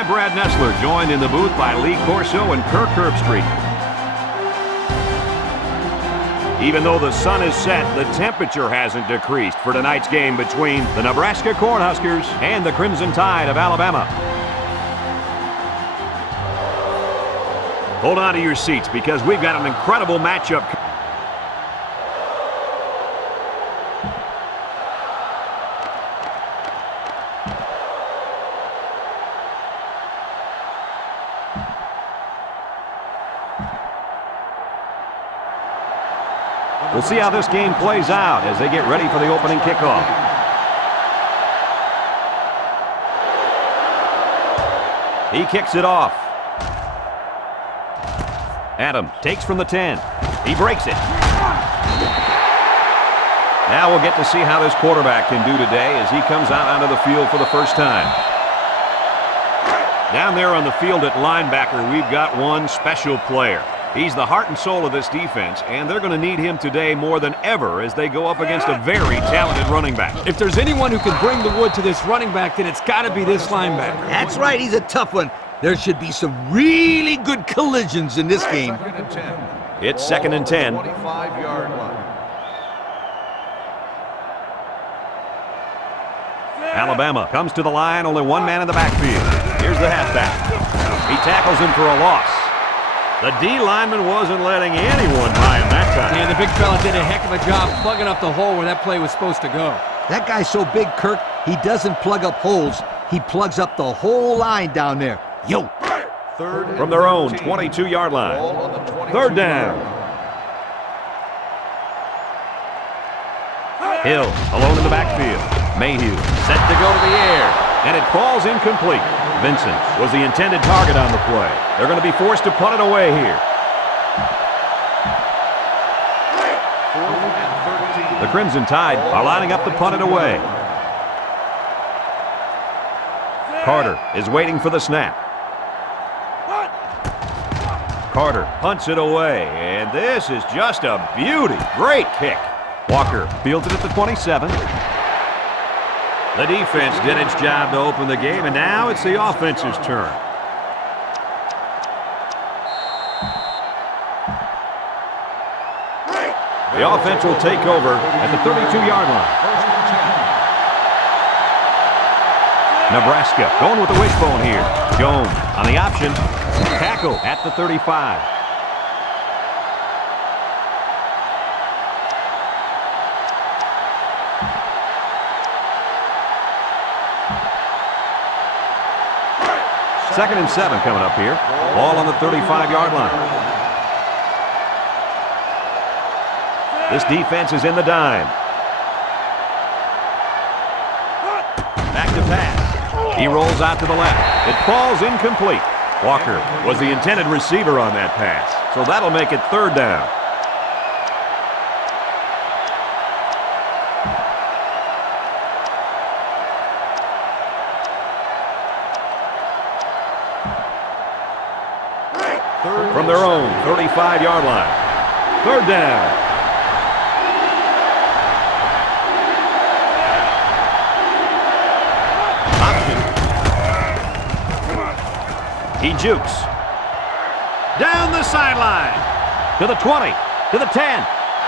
I'm Brad Nessler, joined in the booth by Lee Corso and Kirk Herbstreit. Even though the sun is set, the temperature hasn't decreased for tonight's game between the Nebraska Cornhuskers and the Crimson Tide of Alabama. Hold on to your seats because we've got an incredible matchup. We'll see how this game plays out as they get ready for the opening kickoff. He kicks it off. Adam takes from the 10. He breaks it. Now we'll get to see how this quarterback can do today as he comes out onto the field for the first time. Down there on the field at linebacker, we've got one special player. He's the heart and soul of this defense, and they're going to need him today more than ever as they go up against a very talented running back. If there's anyone who can bring the wood to this running back, then it's got to be this linebacker. That's right, he's a tough one. There should be some really good collisions in this game. It's 2nd and 10. 25-yard line. Alabama comes to the line, only one man in the backfield. Here's the halfback. He tackles him for a loss. The D lineman wasn't letting anyone by him that time. And the big fella did a heck of a job plugging up the hole where that play was supposed to go. That guy's so big, Kirk, he doesn't plug up holes. He plugs up the whole line down there. Yo! From their own 22-yard line. 3rd down. Hill alone in the backfield. Mayhew set to go to the air, and it falls incomplete. Vincent was the intended target on the play. They're going to be forced to punt it away here. The Crimson Tide are lining up to punt it away. Carter is waiting for the snap. Carter punts it away, and this is just a beauty. Great kick. Walker fields it at the 27. The defense did its job to open the game, and now it's the offense's turn. The offense will take over at the 32-yard line. Nebraska going with the wishbone here. Jones on the option. Tackle at the 35. Second and 7 coming up here. Ball on the 35-yard line. This defense is in the dime. Back to pass. He rolls out to the left. It falls incomplete. Walker was the intended receiver on that pass, so that'll make it 3rd down. From their own 35-yard line. 3rd down. Option. He jukes. Down the sideline. To the 20. To the 10.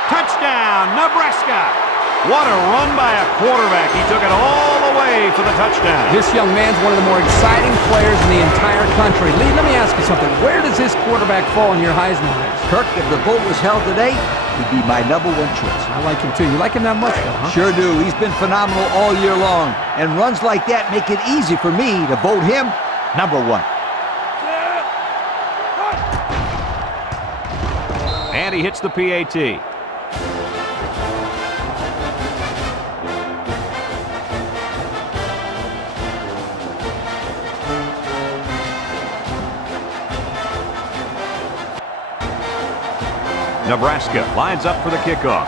Touchdown, Nebraska. What a run by a quarterback. He took it all the way for the touchdown. This young man's one of the more exciting players in the entire country. Lee, let me ask you something. Where does this quarterback fall in your Heisman race? Kirk, if the vote was held today, he'd be my #1 choice. I like him too. You like him that much, though, huh? Sure do. He's been phenomenal all year long. And runs like that make it easy for me to vote him #1. And he hits the PAT. Nebraska lines up for the kickoff.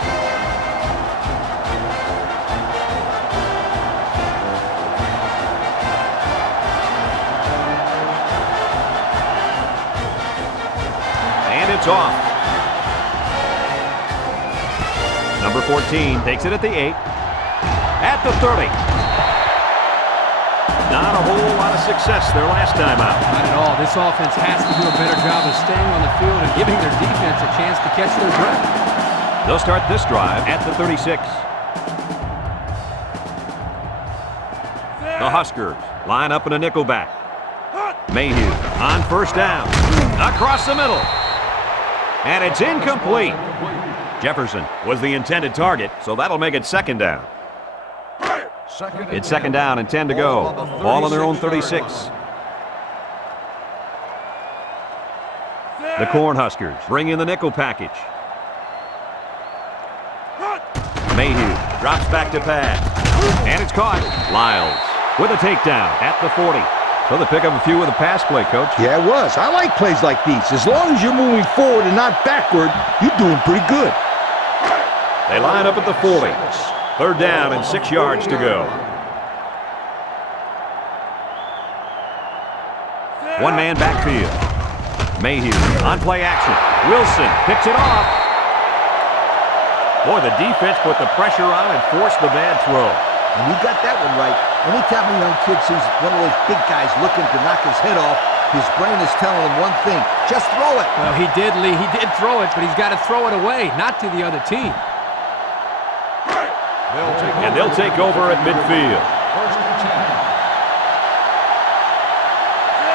And it's off. Number 14 takes it at the 8. At the 30. Not a whole lot of success their last time out. Not at all. This offense has to do a better job of staying on the field and giving their defense a chance to catch their breath. They'll start this drive at the 36. The Huskers line up in a nickelback. Mayhew on first down. Across the middle. And it's incomplete. Jefferson was the intended target, so that'll make it second down. It's second down and 10 to go. Ball on their own 36. The Cornhuskers bring in the nickel package. Mayhew drops back to pass. And it's caught. Lyles with a takedown at the 40. So they pick up a few with a pass play, Coach. Yeah, it was. I like plays like these. As long as you're moving forward and not backward, you're doing pretty good. They line up at the 40. Third down and 6 yards to go. One-man backfield. Mayhew on play action. Wilson picks it off. Boy, the defense put the pressure on and forced the bad throw. And you got that one right. Anytime a young kid sees one of those big guys looking to knock his head off, his brain is telling him one thing: just throw it. Well, he did, Lee. He did throw it, but he's got to throw it away, not to the other team. And they'll take over at midfield.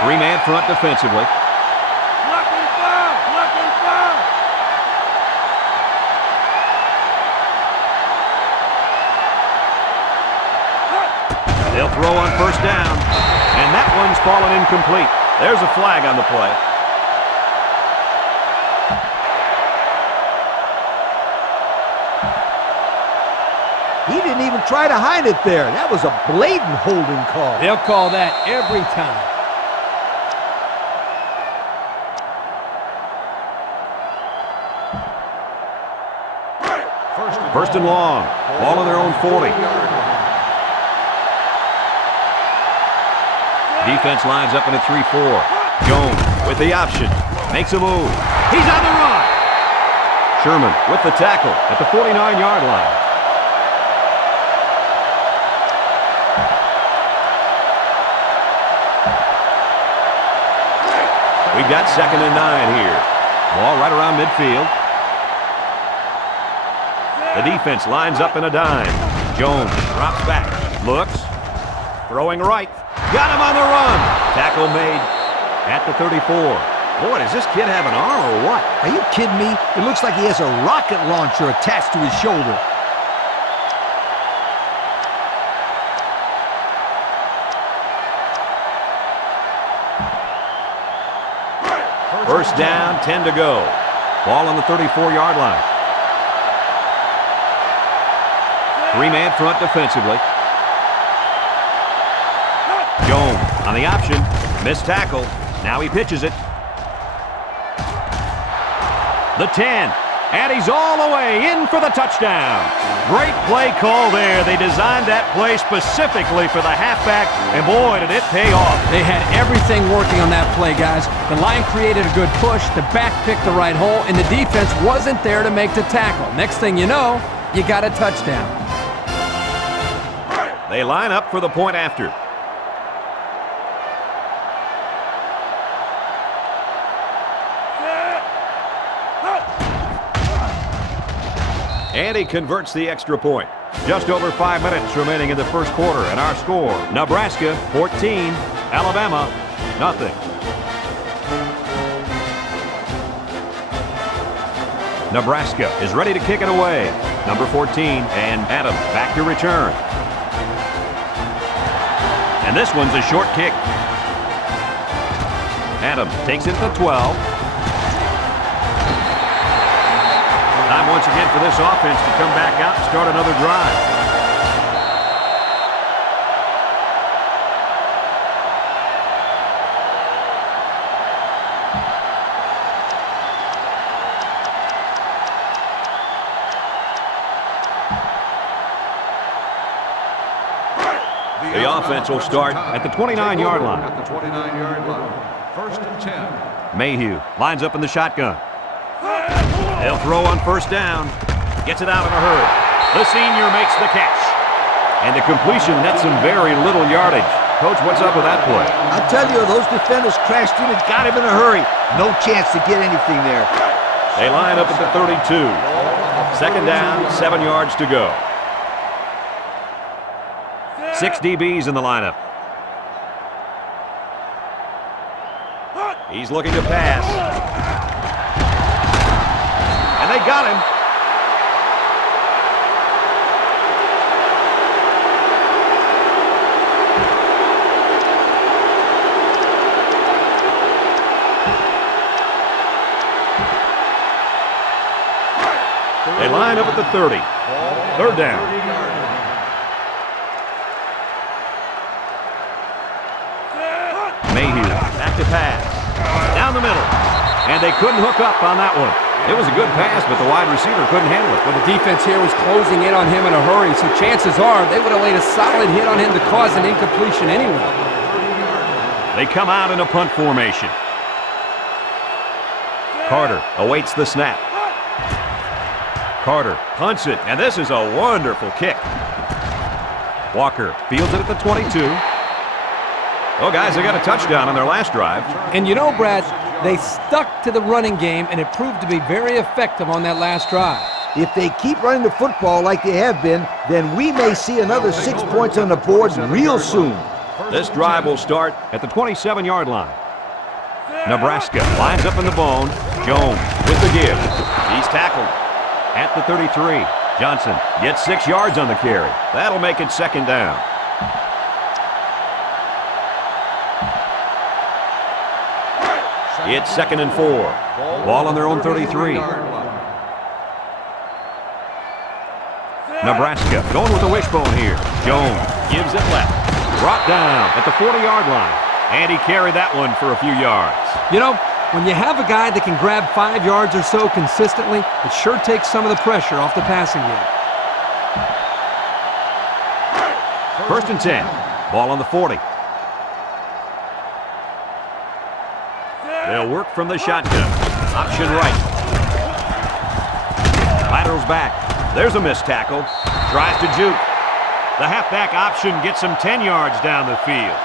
Three-man front defensively. They'll throw on first down, and that one's fallen incomplete. There's a flag on the play. He didn't even try to hide it there. That was a blatant holding call. They'll call that every time. First and long. Ball on their own 40. Defense lines up in a 3-4. Jones with the option. Makes a move. He's on the run. Sherman with the tackle at the 49-yard line. We've got 2nd and 9 here. Ball right around midfield. The defense lines up in a dime. Jones drops back. Looks. Throwing right. Got him on the run. Tackle made at the 34. Boy, does this kid have an arm or what? Are you kidding me? It looks like he has a rocket launcher attached to his shoulder. First down, 10 to go. Ball on the 34-yard line. Three-man front defensively. Jones on the option. Missed tackle. Now he pitches it. The 10. And he's all the way in for the touchdown. Great play call there. They designed that play specifically for the halfback, and boy, did it pay off. They had everything working on that play, guys. The line created a good push, the back picked the right hole, and the defense wasn't there to make the tackle. Next thing you know, you got a touchdown. They line up for the point after. And he converts the extra point. Just over 5 minutes remaining in the first quarter, and our score, Nebraska 14, Alabama nothing. Nebraska is ready to kick it away. Number 14, and Adam back to return. And this one's a short kick. Adam takes it to 12. Time once again for this offense to come back out and start another drive. The offense will start at the 29-yard line. At the 29-yard line. First and 10. Mayhew lines up in the shotgun. They'll throw on first down. Gets it out in a hurry. The senior makes the catch. And the completion nets some very little yardage. Coach, what's up with that play? I'll tell you, those defenders crashed in and got him in a hurry. No chance to get anything there. They line up at the 32. Second down, 7 yards to go. 6 DBs in the lineup. He's looking to pass. And they got him. They line up at the 30. Third down. Mayhew, back to pass. Down the middle. And they couldn't hook up on that one. It was a good pass, but the wide receiver couldn't handle it. Well, the defense here was closing in on him in a hurry, so chances are they would have laid a solid hit on him to cause an incompletion anyway. They come out in a punt formation. Carter awaits the snap. Carter punts it, and this is a wonderful kick. Walker fields it at the 22. Well, guys, they got a touchdown on their last drive. And you know, Brad, they stuck to the running game, and it proved to be very effective on that last drive. If they keep running the football like they have been, then we may see another 6 points on the board real soon. This drive will start at the 27-yard line. Nebraska lines up in the bone. Jones with the give. He's tackled at the 33. Johnson gets 6 yards on the carry. That'll make it second down. It's 2nd and 4. Ball on their own 33. Nebraska going with the wishbone here. Jones gives it left. Brought down at the 40-yard line. And he carried that one for a few yards. You know, when you have a guy that can grab 5 yards or so consistently, it sure takes some of the pressure off the passing game. 1st and 10. Ball on the 40. They'll work from the shotgun. Option right. Laterals back. There's a missed tackle. Tries to juke. The halfback option gets him 10 yards down the field.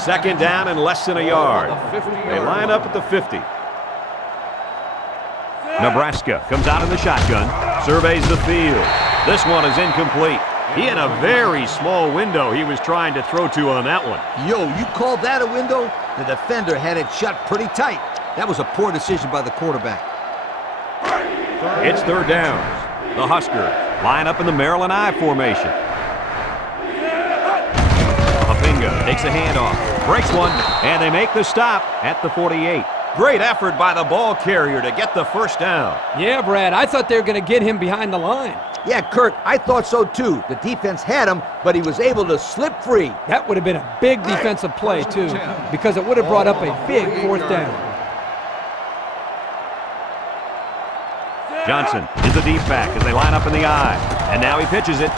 Second down and less than a yard. They line up at the 50. Nebraska comes out in the shotgun, surveys the field. This one is incomplete. He had a very small window he was trying to throw to on that one. Yo, you call that a window? The defender had it shut pretty tight. That was a poor decision by the quarterback. It's third down. The Huskers line up in the Maryland I formation. Papinga takes a handoff, breaks one, and they make the stop at the 48. Great effort by the ball carrier to get the first down. Yeah, Brad, I thought they were going to get him behind the line. Yeah, Kurt, I thought so too. The defense had him, but he was able to slip free. That would have been a big defensive play, too, because it would have brought up a big 4th down. Johnson is the deep back as they line up in the I. And now he pitches it.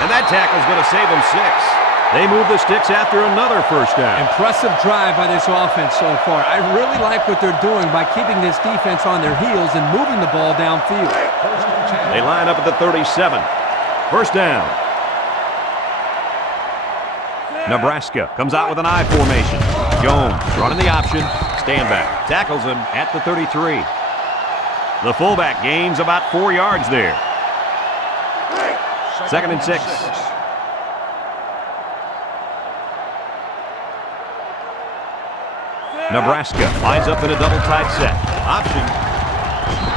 And that tackle's going to save him 6. They move the sticks after another first down. Impressive drive by this offense so far. I really like what they're doing by keeping this defense on their heels and moving the ball downfield. They line up at the 37. First down. Nebraska comes out with an I formation. Jones running the option. Stand back. Tackles him at the 33. The fullback gains about 4 yards there. 2nd and 6. Nebraska lines up in a double tight set. Option.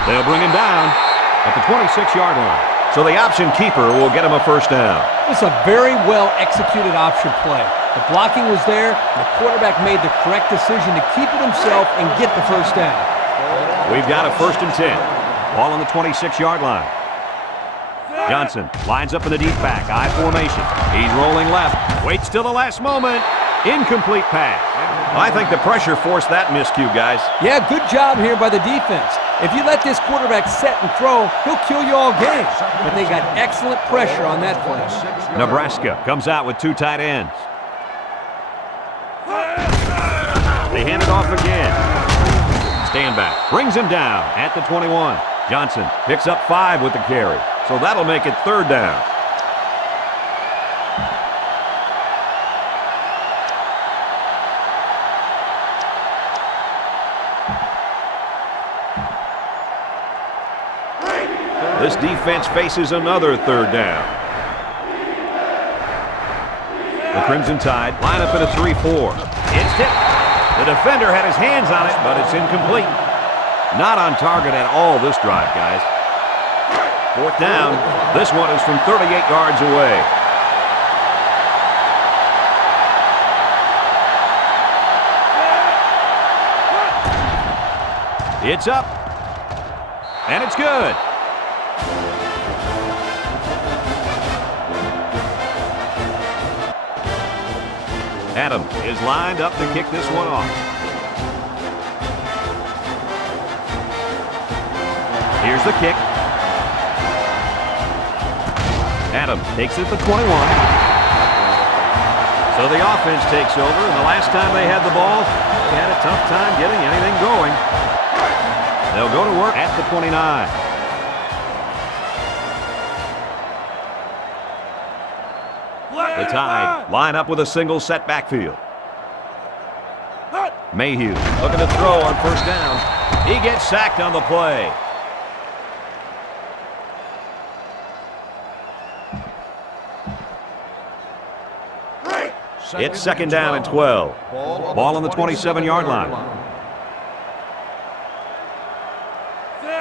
They'll bring him down at the 26-yard line. So the option keeper will get him a first down. It's a very well-executed option play. The blocking was there, and the quarterback made the correct decision to keep it himself and get the first down. We've got a 1st and 10. Ball on the 26-yard line. Johnson lines up in the deep back, I formation. He's rolling left, waits till the last moment. Incomplete pass. I think the pressure forced that miscue, guys. Yeah, good job here by the defense. If you let this quarterback set and throw, he'll kill you all game. But they got excellent pressure on that play. Nebraska comes out with 2 tight ends. They hand it off again. Stand back. Brings him down at the 21. Johnson picks up 5 with the carry. So that'll make it 3rd down. This defense faces another 3rd down. The Crimson Tide line up in a 3-4. It's tipped. The defender had his hands on it, but it's incomplete. Not on target at all this drive, guys. 4th down. This one is from 38 yards away. It's up. And it's good. Adam is lined up to kick this one off. Here's the kick. Adam takes it to 21. So the offense takes over, and the last time they had the ball, they had a tough time getting anything going. They'll go to work at the 29. The Tide line up with a single set backfield. Mayhew looking to throw on 1st down. He gets sacked on the play. It's 2nd down and 12. Ball on the 27-yard line.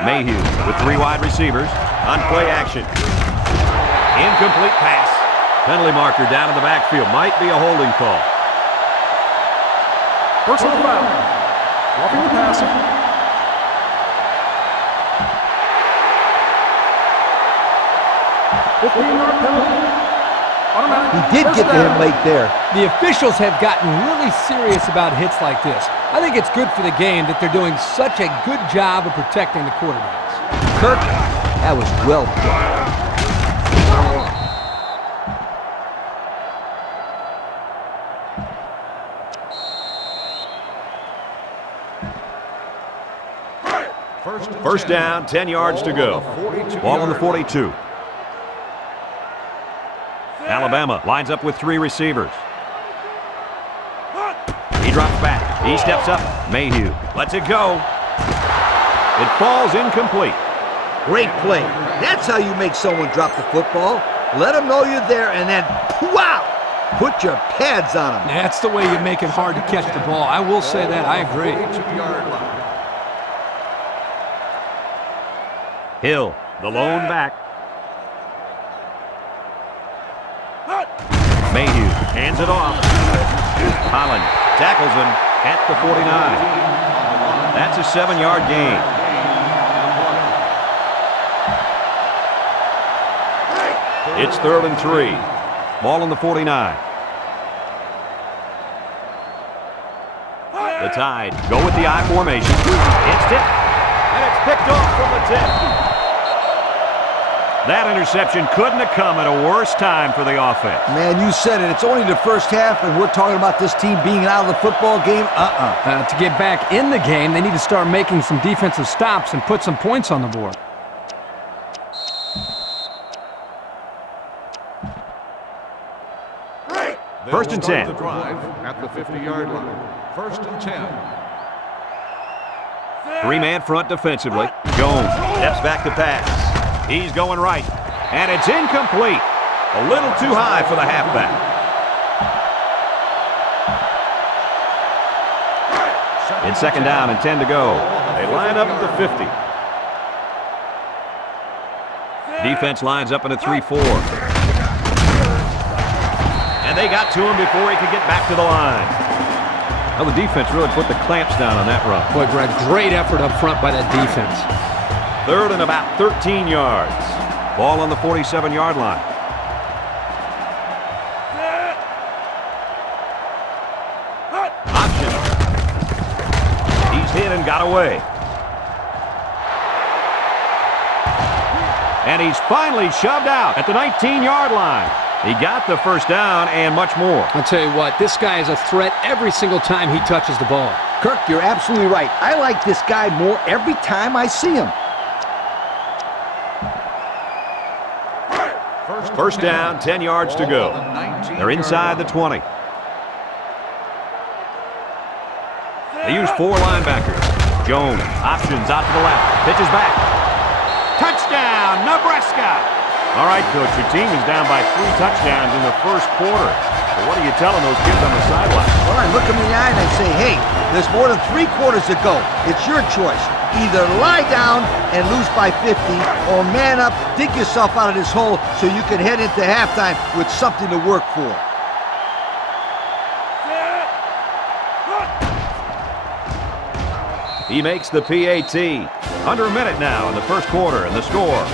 Mayhew with 3 wide receivers on play action. Incomplete pass. Penalty marker down in the backfield. Might be a holding call. Personal foul. Roughing the passer. $15-yard penalty. Automatic. He did get to him late there. The officials have gotten really serious about hits like this. I think it's good for the game that they're doing such a good job of protecting the quarterbacks. Kirk, that was well played. First down, 10 yards to go. Ball on the 42. Alabama lines up with 3 receivers. He drops back. He steps up. Mayhew lets it go. It falls incomplete. Great play. That's how you make someone drop the football. Let them know you're there, and then, wow, put your pads on them. That's the way you make it hard to catch the ball. I will say that. I agree. 42-yard line. Hill, the lone back. Mayhew hands it off. Holland tackles him at the 49. That's a 7-yard gain. It's 3rd and 3. Ball on the 49. The Tide go with the I formation. It's tipped, and it's picked off from the tip. That interception couldn't have come at a worse time for the offense. Man, you said it. It's only the first half, and we're talking about this team being out of the football game? To get back in the game, they need to start making some defensive stops and put some points on the board. First and 10. The drive at the 50-yard line. 1st and 10. 3-man front defensively. Jones steps back to pass. He's going right, and it's incomplete. A little too high for the halfback. It's 2nd down and 10 to go. They line up at the 50. Defense lines up in a 3-4. And they got to him before he could get back to the line. Well, the defense really put the clamps down on that run. Boy, Greg, great effort up front by that defense. 3rd and about 13 yards. Ball on the 47-yard line. Option. He's hit and got away. And he's finally shoved out at the 19-yard line. He got the first down and much more. I'll tell you what, this guy is a threat every single time he touches the ball. Kirk, you're absolutely right. I like this guy more every time I see him. First down, 10 yards to go. They're inside the 20. They use 4 linebackers. Jones, options out to the left. Pitches back. Touchdown, Nebraska! All right, Coach, your team is down by 3 touchdowns in the first quarter. But what are you telling those kids on the sideline? Well, I look them in the eye and I say, hey, there's more than 3 quarters to go. It's your choice. Either lie down and lose by 50, or man up, dig yourself out of this hole so you can head into halftime with something to work for. He makes the PAT. Under a minute now in the first quarter, and the score,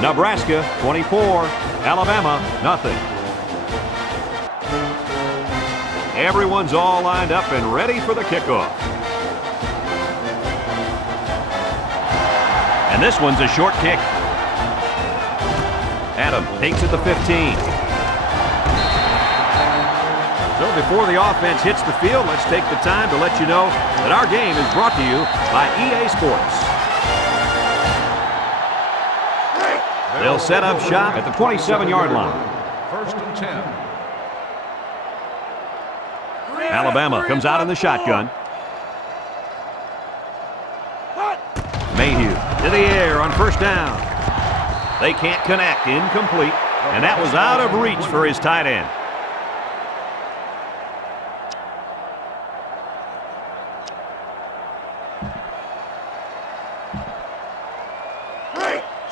Nebraska 24, Alabama nothing. Everyone's all lined up and ready for the kickoff. And this one's a short kick. Adam takes it to 15. So before the offense hits the field, let's take the time to let you know that our game is brought to you by EA Sports. They'll set up shop at the 27-yard line. First and 10. Alabama comes out in the shotgun. Mayhew to the air on first down. They can't connect, incomplete, and that was out of reach for his tight end.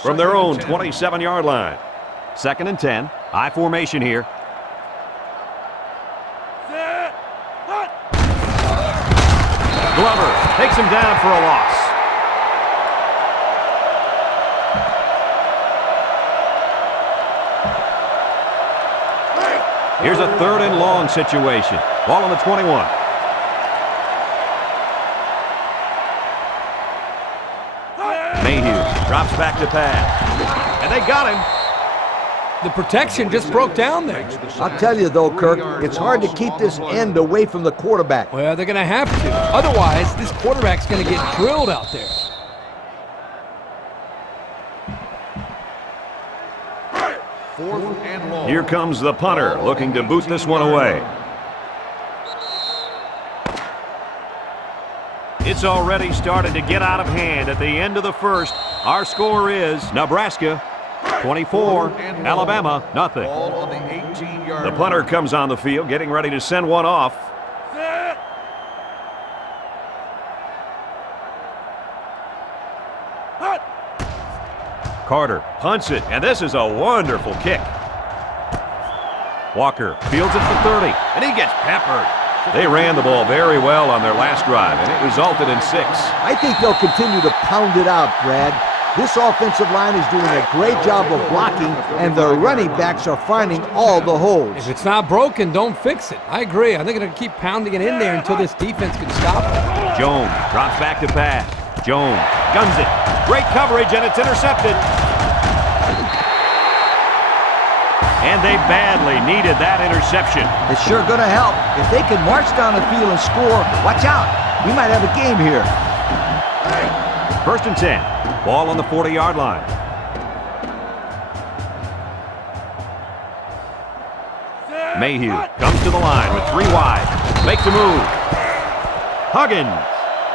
From their own 27-yard line. 2nd and 10. I formation here. Glover takes him down for a loss. Here's a 3rd and long situation. Ball on the 21. Mayhew drops back to pass. And they got him. The protection just broke down there. I'll tell you, though, Kirk, it's hard to keep this end away from the quarterback. Well, they're going to have to. Otherwise, this quarterback's going to get drilled out there. Fourth and long. Here comes the punter, looking to boot this one away. It's already started to get out of hand at the end of the first. Our score is Nebraska 24, Alabama nothing. Ball on the 18-yard The punter comes on the field, getting ready to send one off. Carter punts it, and this is a wonderful kick. Walker fields it for 30, and he gets peppered. They ran the ball very well on their last drive, and it resulted in 6. I think they'll continue to pound it out, Brad. This offensive line is doing a great job of blocking, and their running backs are finding all the holes. If it's not broken, don't fix it. I agree. I think they're going to keep pounding it in there until this defense can stop it. Jones drops back to pass. Jones guns it. Great coverage, and it's intercepted. And they badly needed that interception. It's sure going to help. If they can march down the field and score, watch out. We might have a game here. 1st and 10. Ball on the 40-yard line. Mayhew comes to the line with 3 wide. Makes a move. Huggins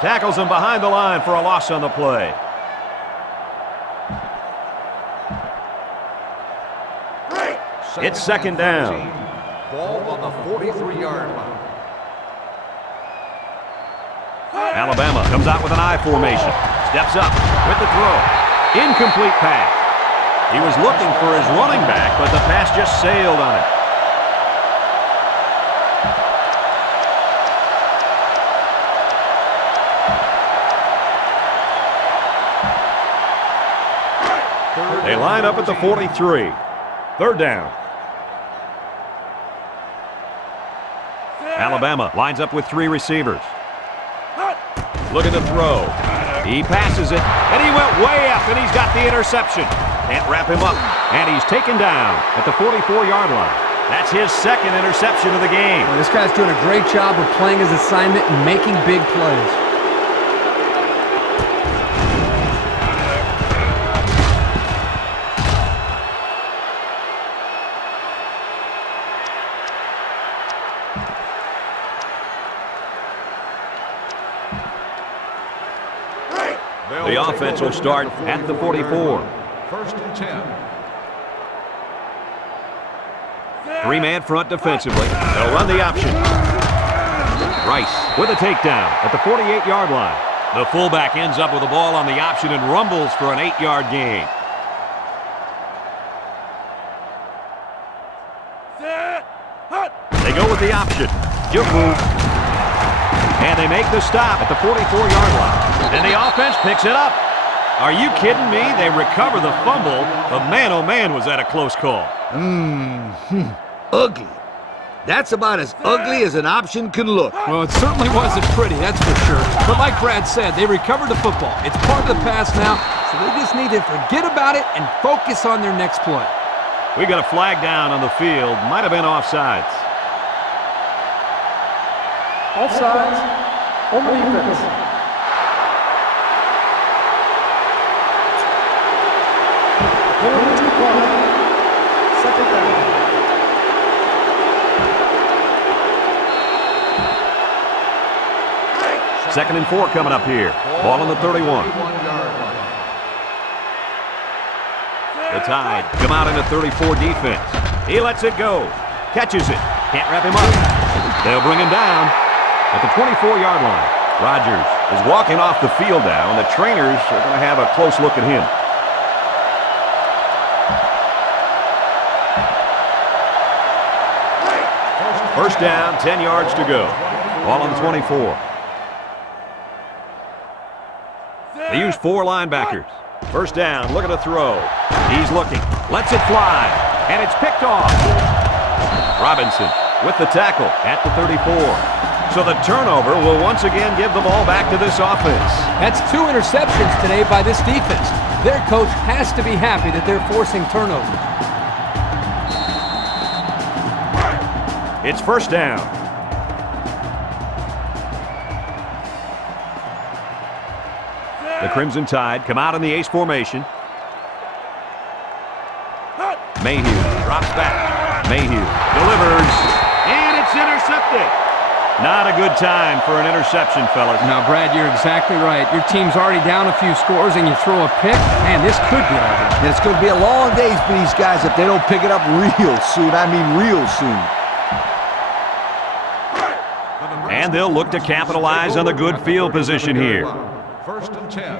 tackles him behind the line for a loss on the play. It's 2nd down. Ball on the 43-yard line. Alabama comes out with an I formation. Steps up with the throw. Incomplete pass. He was looking for his running back, but the pass just sailed on it. They line up at the 43. 3rd down. Alabama lines up with 3 receivers. Look at the throw. He passes it, and he went way up, and he's got the interception. Can't wrap him up. And he's taken down at the 44-yard line. That's his second interception of the game. Well, this guy's doing a great job of playing his assignment and making big plays. The offense will start at the 44. First and 10. Three-man front defensively. They'll run the option. Rice with a takedown at the 48-yard line. The fullback ends up with the ball on the option and rumbles for an 8-yard gain. They go with the option. Good move. And they make the stop at the 44-yard line. And the offense picks it up. Are you kidding me? They recover the fumble, but man, oh man, was that a close call. Ugly. That's about as ugly as an option can look. Well, it certainly wasn't pretty, that's for sure. But like Brad said, they recovered the football. It's part of the pass now, so they just need to forget about it and focus on their next play. We got a flag down on the field. Might have been offsides. Offsides. On the defense. Penalty to the corner. Second down. Second and 4 coming up here. Ball on the 31. The Tide come out in a 34 defense. He lets it go. Catches it. Can't wrap him up. They'll bring him down at the 24-yard line. Rodgers is walking off the field now, and the trainers are going to have a close look at him. First down, 10 yards to go. Ball on the 24. They use 4 linebackers. First down, look at the throw. He's looking, lets it fly, and it's picked off. Robinson with the tackle at the 34. So the turnover will once again give the ball back to this offense. That's 2 interceptions today by this defense. Their coach has to be happy that they're forcing turnovers. It's first down. The Crimson Tide come out in the ace formation. Mayhew drops back. Mayhew delivers, and it's intercepted. Not a good time for an interception, fellas. Now, Brad, you're exactly right. Your team's already down a few scores, and you throw a pick, man, this could get ugly. And it's going to be a long day for these guys if they don't pick it up real soon. I mean real soon. And they'll look to capitalize on the good field position here. First and 10.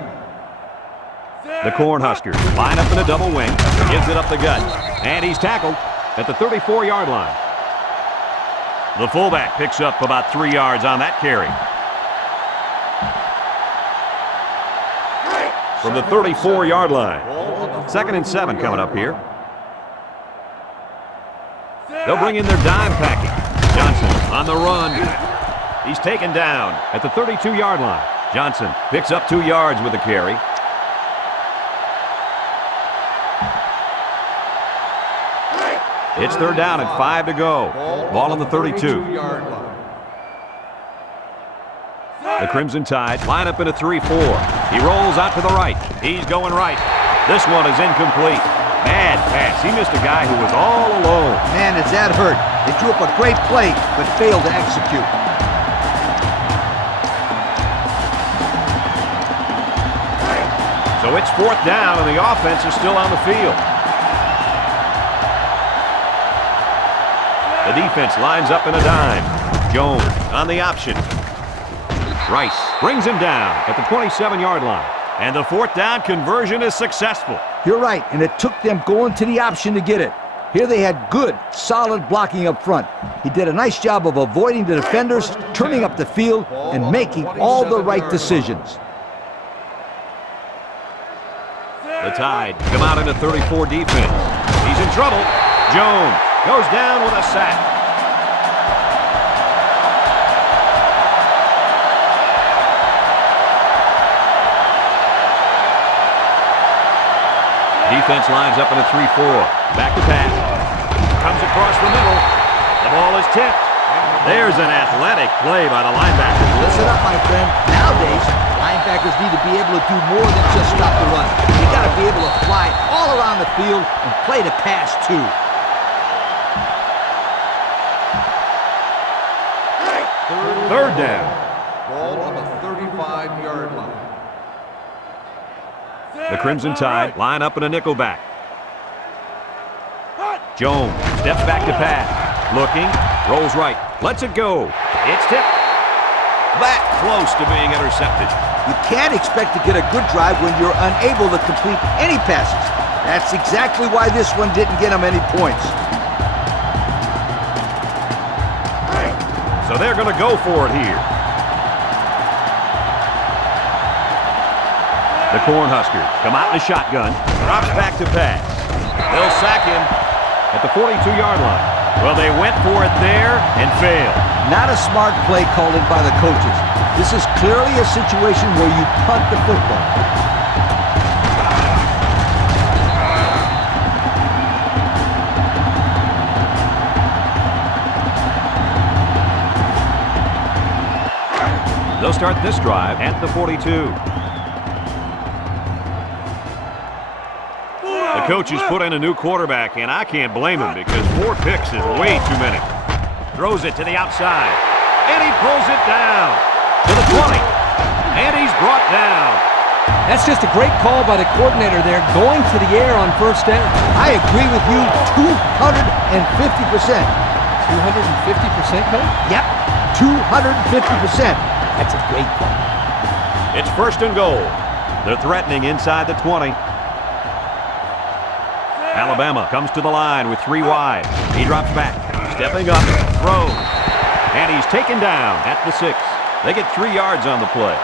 The Cornhuskers line up in a double wing, gives it up the gut, and he's tackled at the 34-yard line. The fullback picks up about 3 yards on that carry. From the 34-yard line. Second and 7 coming up here. They'll bring in their dime package. Johnson on the run. He's taken down at the 32-yard line. Johnson picks up 2 yards with the carry. It's third down and 5 to go. Ball on the 32. The Crimson Tide line up in a 3-4. He rolls out to the right. He's going right. This one is incomplete. Bad pass. He missed a guy who was all alone. Man, is that hurt. They drew up a great play, but failed to execute. So it's fourth down, and the offense is still on the field. The defense lines up in a dime. Jones on the option. Rice brings him down at the 27-yard line. And the fourth down conversion is successful. You're right, and it took them going to the option to get it. Here they had good, solid blocking up front. He did a nice job of avoiding the defenders, turning up the field, and making all the right decisions. The Tide come out in a 34 defense. He's in trouble. Jones goes down with a sack. defense lines up in a 3-4. Back to pass. Comes across the middle. The ball is tipped. There's an athletic play by the linebacker. Listen up, my friend. Nowadays, linebackers need to be able to do more than just stop the run. You got to be able to fly all around the field and play the pass, too. Third down. Ball on the 35-yard line. The Crimson Tide line up in a nickel back. Jones steps back to pass. Looking, rolls right, lets it go. It's tipped. That close to being intercepted. You can't expect to get a good drive when you're unable to complete any passes. That's exactly why this one didn't get him any points. So they're going to go for it here. The Cornhuskers come out in a shotgun, drops back to pass. They'll sack him at the 42-yard line. Well, they went for it there and failed. Not a smart play called in by the coaches. This is clearly a situation where you punt the football. They'll start this drive at the 42. The coaches put in a new quarterback, and I can't blame him because 4 picks is way too many. Throws it to the outside, and he pulls it down to the 20, and he's brought down. That's just a great call by the coordinator there, going to the air on first down. I agree with you 250%. 250%, Coach? Yep, 250%. That's a great call. It's first and goal. They're threatening inside the 20. Alabama comes to the line with 3 wide. He drops back, stepping up, throws, and he's taken down at the 6. They get 3 yards on the play.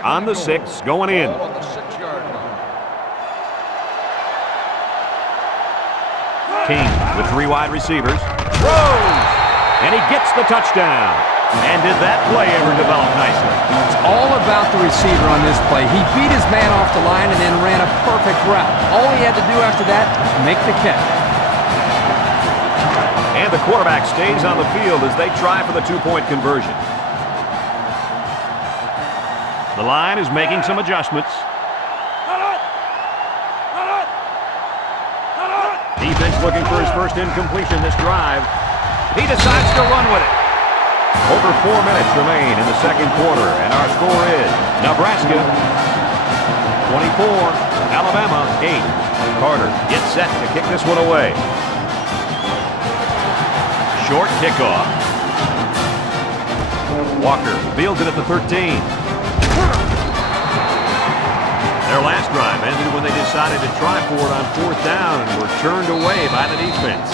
On the 6, going in. Ball on the 6-yard line. King with 3 wide receivers. Throws! And he gets the touchdown. And did that play ever develop nicely? It's all about the receiver on this play. He beat his man off the line and then ran a perfect route. All he had to do after that was make the catch. And the quarterback stays on the field as they try for the 2-point conversion. The line is making some adjustments. Defense looking for his first incompletion this drive. He decides to run with it. Over 4 minutes remain in the second quarter, and our score is Nebraska 24, Alabama 8. Carter gets set to kick this one away. Short kickoff. Walker fields it at the 13. Their last drive ended when they decided to try for it on 4th down and were turned away by the defense.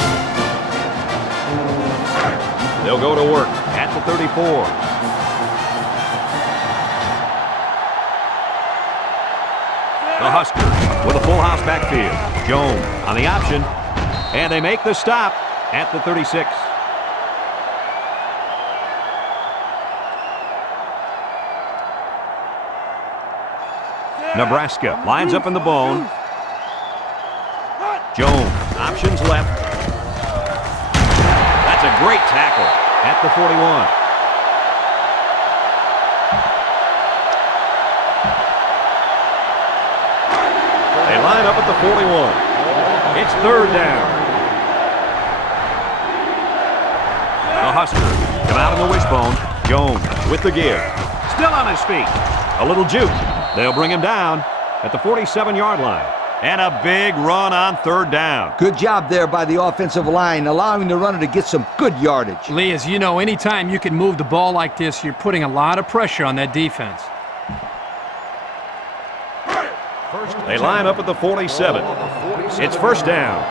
They'll go to work at the 34. The Huskers with a full house backfield. Jones on the option, and they make the stop at the 36. Nebraska lines up in the bone. Jones, options left. That's a great tackle at the 41. They line up at the 41. It's 3rd down. The Huskers come out in the wishbone. Jones with the give. Still on his feet. A little juke. They'll bring him down at the 47-yard line. And a big run on 3rd down. Good job there by the offensive line, allowing the runner to get some good yardage. Lee, as you know, anytime you can move the ball like this, you're putting a lot of pressure on that defense. They line up at the 47. It's 1st down.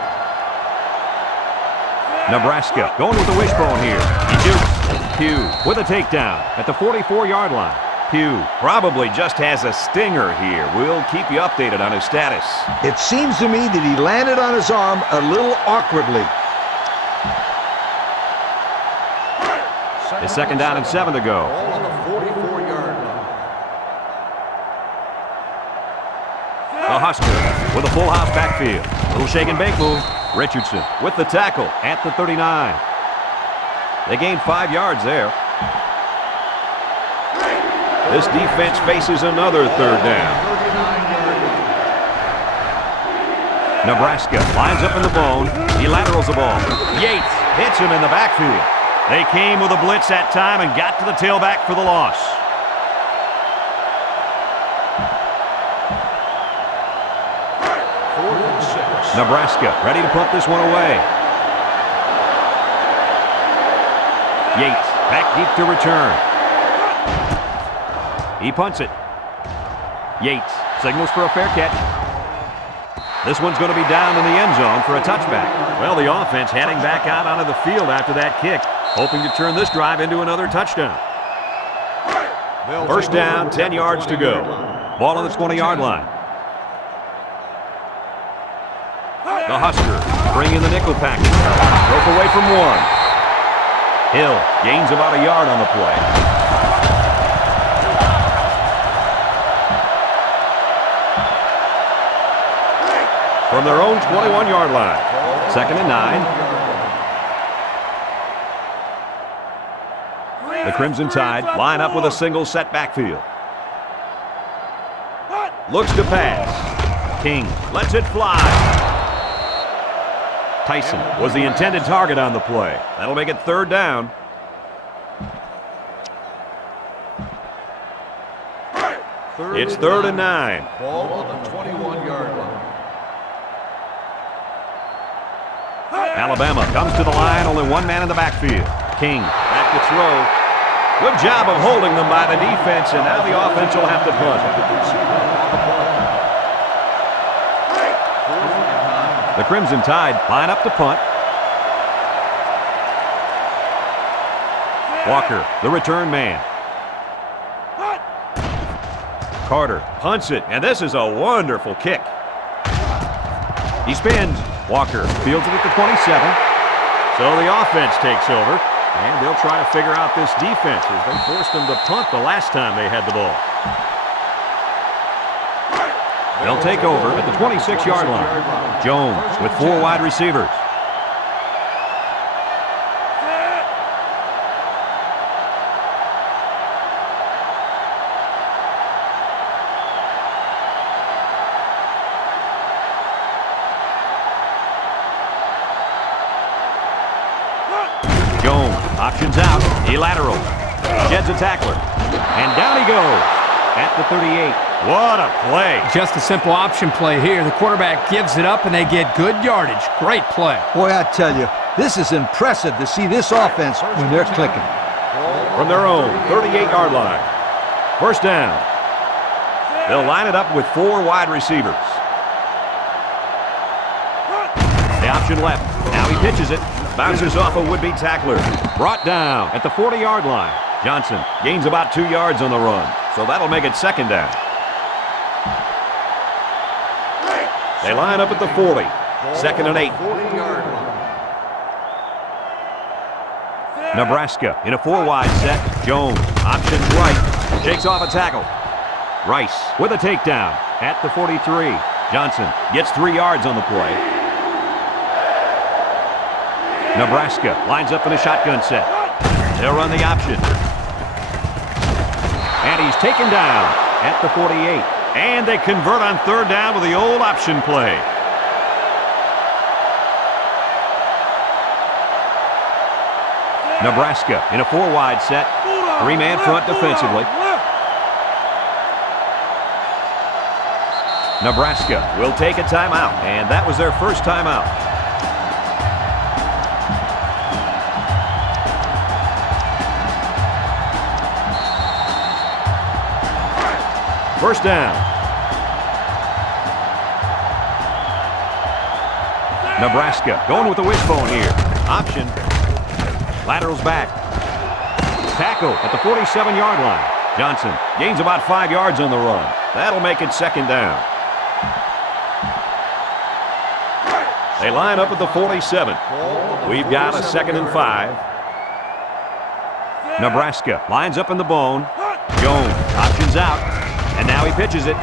Nebraska going with the wishbone here. He shoots. Pugh with a takedown at the 44-yard line. Pugh probably just has a stinger here. We'll keep you updated on his status. It seems to me that he landed on his arm a little awkwardly. It's 2nd down and 7 to go. Ball on the 44-yard line. The Huskers with a full house backfield. Little shake and bake move. Richardson with the tackle at the 39. They gained 5 yards there. This defense faces another 3rd down. 39-yard line. Nebraska lines up in the bone. He laterals the ball. Yates hits him in the backfield. They came with a blitz that time and got to the tailback for the loss. Nebraska ready to punt this one away. Yates back deep to return. He punts it. Yates signals for a fair catch. This one's going to be down in the end zone for a touchback. Well, the offense heading back out onto the field after that kick, hoping to turn this drive into another touchdown. 1st down, 10 yards to go. Ball on the 20-yard line. The Huskers bring in the nickel package. Broke away from 1. Hill gains about a yard on the play. From their own 21-yard line. 2nd and 9. The Crimson Tide line up with a single set backfield. Looks to pass. King lets it fly. Tyson was the intended target on the play. That'll make it 3rd down. It's 3rd and 9. Ball on the 21-yard line. Alabama comes to the line, only 1 man in the backfield. King back to throw. Good job of holding them by the defense, and now the offense will have to punt. The Crimson Tide line up to punt. Walker, the return man. Carter punts it, and this is a wonderful kick. He spins. Walker fields it at the 27. So the offense takes over, and they'll try to figure out this defense as they forced them to punt the last time they had the ball. They'll take over at the 26-yard line. Jones with 4 wide receivers. Jones options out. He laterals. Sheds a tackler. And down he goes at the 38. What a play. Just a simple option play here. The quarterback gives it up, and they get good yardage. Great play. Boy, I tell you, this is impressive to see this offense when they're clicking. From their own 38-yard line. 1st down. They'll line it up with 4 wide receivers. The option left. Now he pitches it. Bounces off a would-be tackler. Brought down at the 40-yard line. Johnson gains about 2 yards on the run. So that'll make it 2nd down. They line up at the 40. 2nd and 8. 40-yard line. Nebraska in a 4-wide set. Jones options right. Shakes off a tackle. Rice with a takedown at the 43. Johnson gets 3 yards on the play. Nebraska lines up in a shotgun set. They'll run the option. And he's taken down at the 48. And they convert on 3rd down with the old option play. Nebraska in a 4-wide set. 3-man front defensively. Nebraska will take a timeout, and that was their first timeout. First down. Nebraska going with the wishbone here. Option. Laterals back. Tackle at the 47-yard line. Johnson gains about 5 yards on the run. That'll make it second down. They line up at the 47. We've got a 2nd and 5. Nebraska lines up in the bone. Jones options out, and now he pitches it.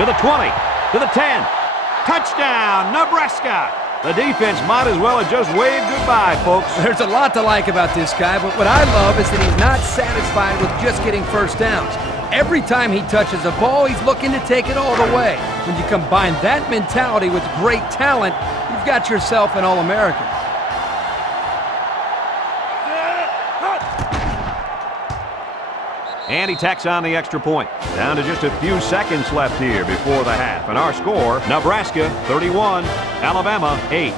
To the 20, to the 10. Touchdown, Nebraska! The defense might as well have just waved goodbye, folks. There's a lot to like about this guy, but what I love is that he's not satisfied with just getting first downs. Every time he touches a ball, he's looking to take it all the way. When you combine that mentality with great talent, you've got yourself an All-American. And he tacks on the extra point. Down to just a few seconds left here before the half. And our score, Nebraska 31, Alabama 8.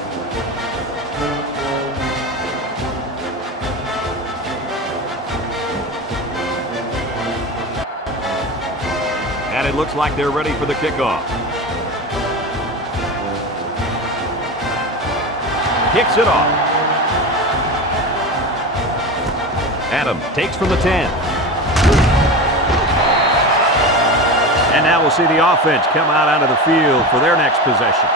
And it looks like they're ready for the kickoff. Kicks it off. Adam takes from the 10. And now we'll see the offense come out onto the field for their next possession.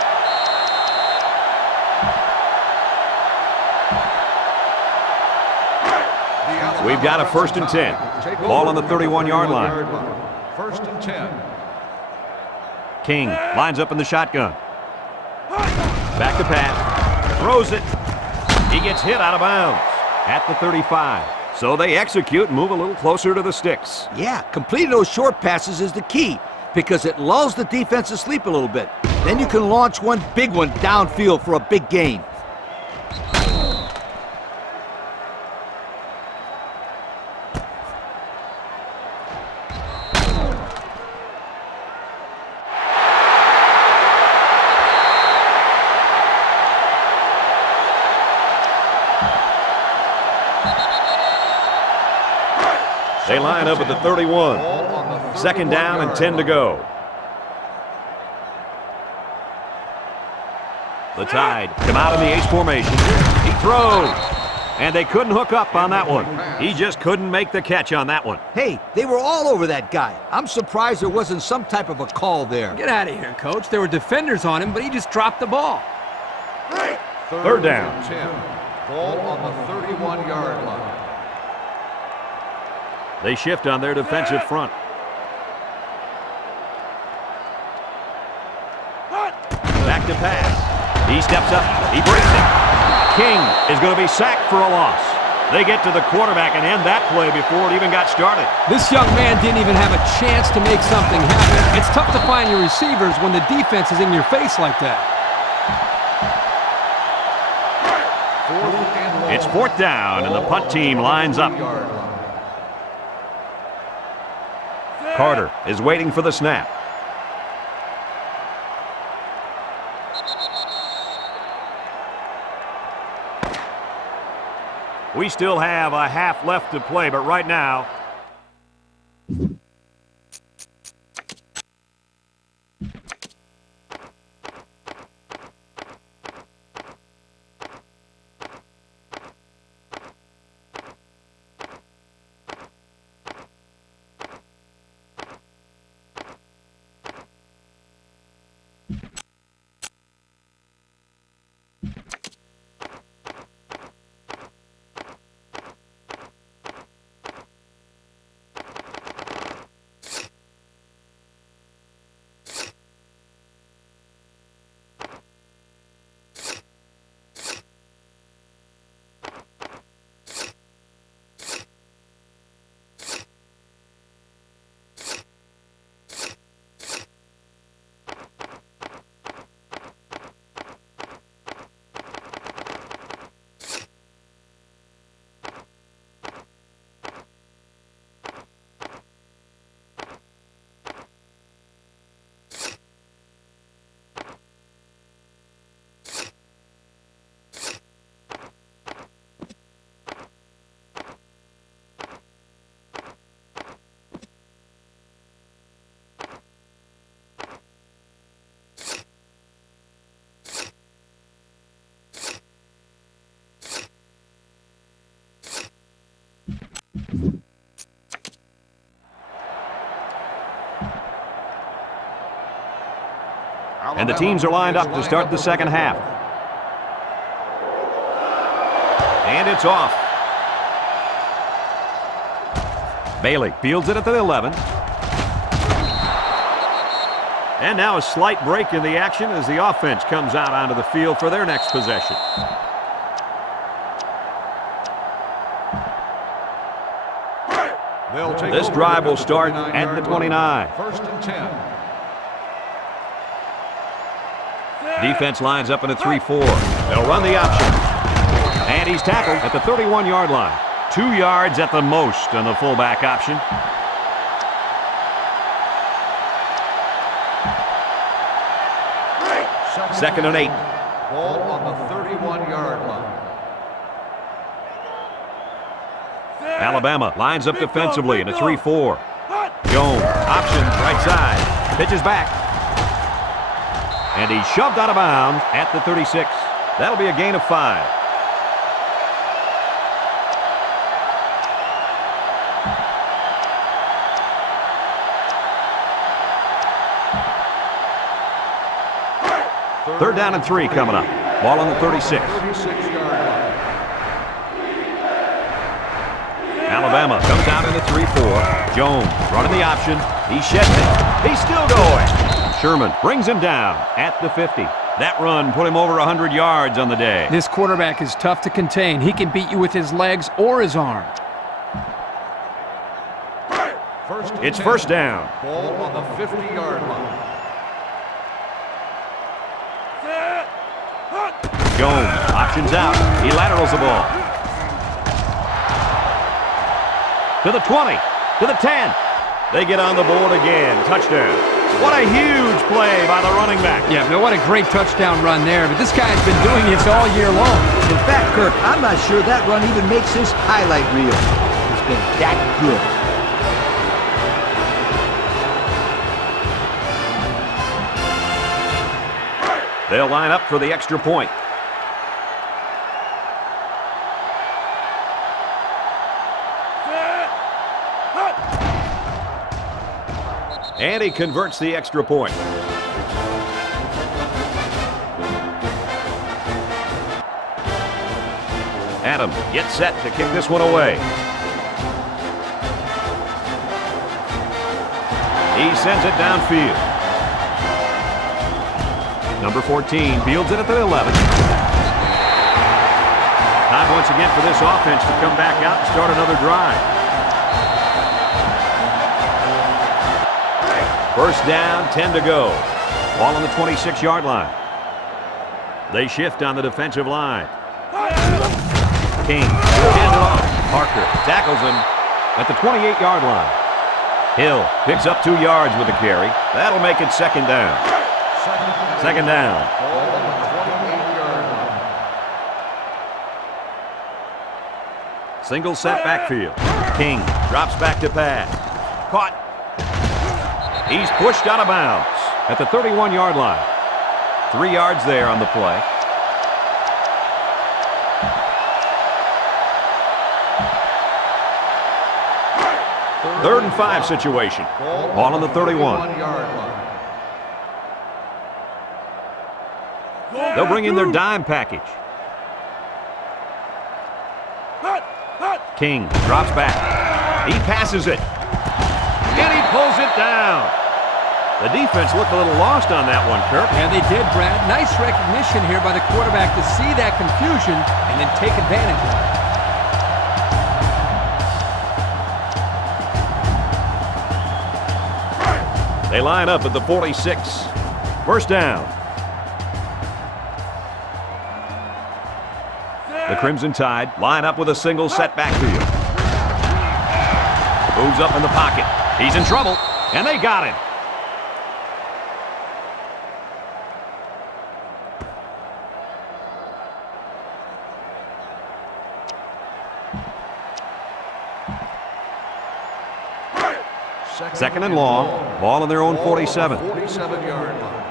We've got a 1st and 10. Ball on the 31-yard line. 1st and 10. King lines up in the shotgun. Back to pass. Throws it. He gets hit out of bounds at the 35. So they execute and move a little closer to the sticks. Yeah, completing those short passes is the key because it lulls the defense to sleep a little bit. Then you can launch one big one downfield for a big gain. They line up at the 31. 2nd down and 10 to go. The Tide come out in the H formation. He throws. And they couldn't hook up on that one. He just couldn't make the catch on that one. Hey, they were all over that guy. I'm surprised there wasn't some type of a call there. Get out of here, Coach. There were defenders on him, but he just dropped the ball. 3rd down. 10. Ball on the 31-yard line. They shift on their defensive front. Back to pass. He steps up. He breaks it. King is going to be sacked for a loss. They get to the quarterback and end that play before it even got started. This young man didn't even have a chance to make something happen. It's tough to find your receivers when the defense is in your face like that. It's 4th down, and the punt team lines up. Carter is waiting for the snap. We still have a half left to play, but right now, And the teams are lined up to start the second half. And it's off. Bailey fields it at the 11. And now a slight break in the action as the offense comes out onto the field for their next possession. This drive will start at the 29. First and 10. Defense lines up in a 3-4. They'll run the option. And he's tackled at the 31-yard line. 2 yards at the most on the fullback option. Second and 8. Ball on the 31-yard line. Alabama lines up defensively in a 3-4. Jones, option, right side. Pitches back. And he's shoved out of bounds at the 36. That'll be a gain of 5. Third down and 3 coming up. Ball on the 36. 36-yard line. Alabama comes out in the 3-4. Jones running the option. He sheds it. He's still going. Sherman brings him down at the 50. That run put him over 100 yards on the day. This quarterback is tough to contain. He can beat you with his legs or his arm. It's first down. Ball on the 50-yard line. Jones options out. He laterals the ball. To the 20. To the 10. They get on the board again. Touchdown. What a huge play by the running back. Yeah, but what a great touchdown run there. But this guy's been doing this all year long. In fact, Kirk, I'm not sure that run even makes his highlight reel. It's been that good. They'll line up for the extra point. And he converts the extra point. Adams gets set to kick this one away. He sends it downfield. Number 14 fields it at the 11. Time once again for this offense to come back out and start another drive. First down, 10 to go. Ball on the 26-yard line. They shift on the defensive line. King hands it off. Parker tackles him at the 28-yard line. Hill picks up 2 yards with the carry. That'll make it second down. Second down. Ball on the 28-yard line. Single set backfield. King drops back to pass. Caught. He's pushed out of bounds at the 31-yard line. 3 yards there on the play. Third and 5 situation. Ball on the 31. They'll bring in their dime package. King drops back. He passes it. And he pulls it down. The defense looked a little lost on that one, Kirk. Yeah, they did, Brad. Nice recognition here by the quarterback to see that confusion and then take advantage of it. They line up at the 46. First down. The Crimson Tide line up with a single set backfield. Moves up in the pocket. He's in trouble, and they got him. Second and long. Ball on their own 47. 47-yard line.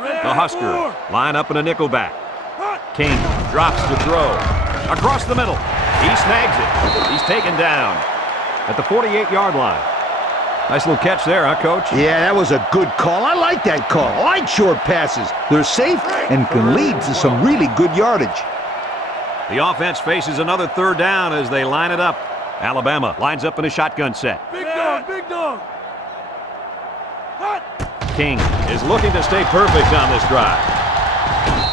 The Huskers line up in a nickelback. King drops to throw. Across the middle. He snags it. He's taken down at the 48-yard line. Nice little catch there, huh, Coach? Yeah, that was a good call. I like that call. I like short passes. They're safe and can lead to some really good yardage. The offense faces another third down as they line it up. Alabama lines up in a shotgun set. Big dog, big dog. Hot. King is looking to stay perfect on this drive.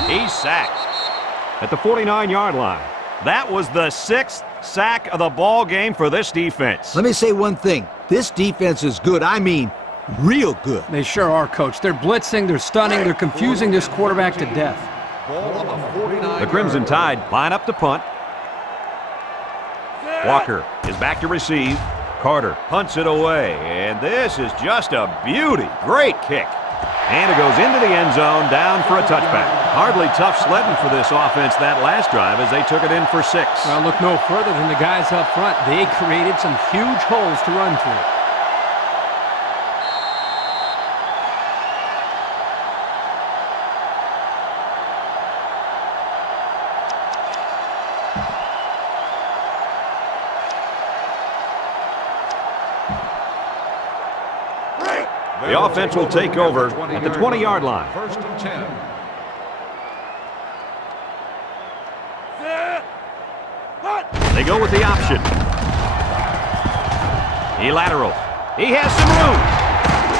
He's sacked at the 49-yard line. That was the 6th sack of the ball game for this defense. Let me say one thing. This defense is good. I mean, real good. They sure are, Coach. They're blitzing, they're stunning, they're confusing this quarterback to death. Ball on the 49. The Crimson Tide line up to punt. Walker is back to receive. Carter punts it away, and this is just a beauty. Great kick. And it goes into the end zone, down for a touchback. Hardly tough sledding for this offense that last drive as they took it in for 6. Well, look no further than the guys up front. They created some huge holes to run through. The offense will take over at the 20-yard line. First and 10. They go with the option. He laterals. He has some room.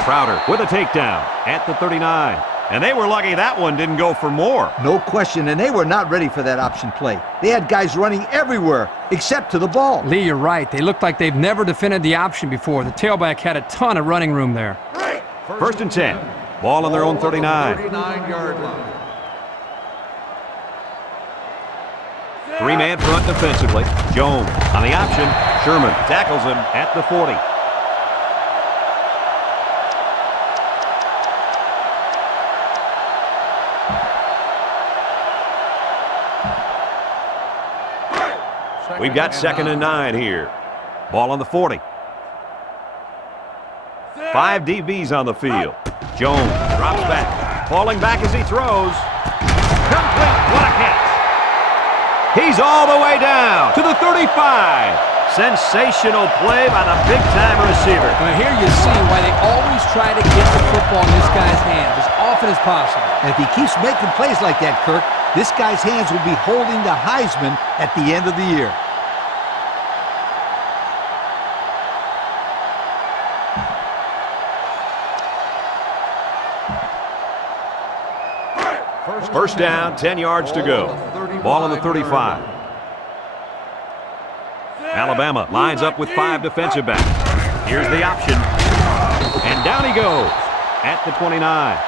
Crowder with a takedown at the 39. And they were lucky that one didn't go for more. No question, and they were not ready for that option play. They had guys running everywhere except to the ball. Lee, you're right. They look like they've never defended the option before. The tailback had a ton of running room there. First and 10. Ball on their own 39. 39-yard line. 3-man front defensively. Jones on the option. Sherman tackles him at the 40. We've got 2nd and 9 here. Ball on the 40. 5 DBs on the field. Jones drops back. Falling back as he throws. Complete. What a catch. He's all the way down to the 35. Sensational play by the big-time receiver. Well, here you see why they always try to get the football in this guy's hands as often as possible. And if he keeps making plays like that, Kirk, this guy's hands will be holding the Heisman at the end of the year. First down, 10 yards to go. Ball on the 35. Alabama lines up with 5 defensive backs. Here's the option. And down he goes at the 29.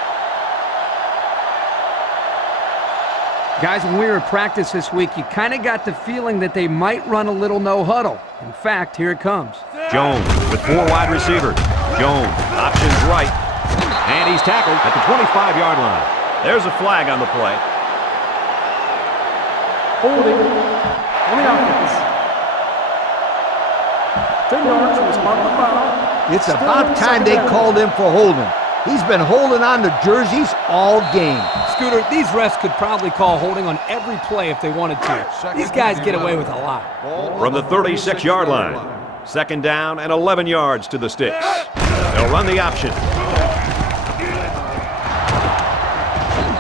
Guys, when we were at practice this week, you kind of got the feeling that they might run a little no huddle. In fact, here it comes. Jones with 4 wide receivers. Jones, options right. And he's tackled at the 25-yard line. There's a flag on the play. Holding on the offense. 10 yards was marked the foul. It's about time they called him for holding. He's been holding on to jerseys all game. Scooter, these refs could probably call holding on every play if they wanted to. These guys get away with a lot. From the 36-yard line. 2nd down and 11 yards to the sticks. They'll run the option.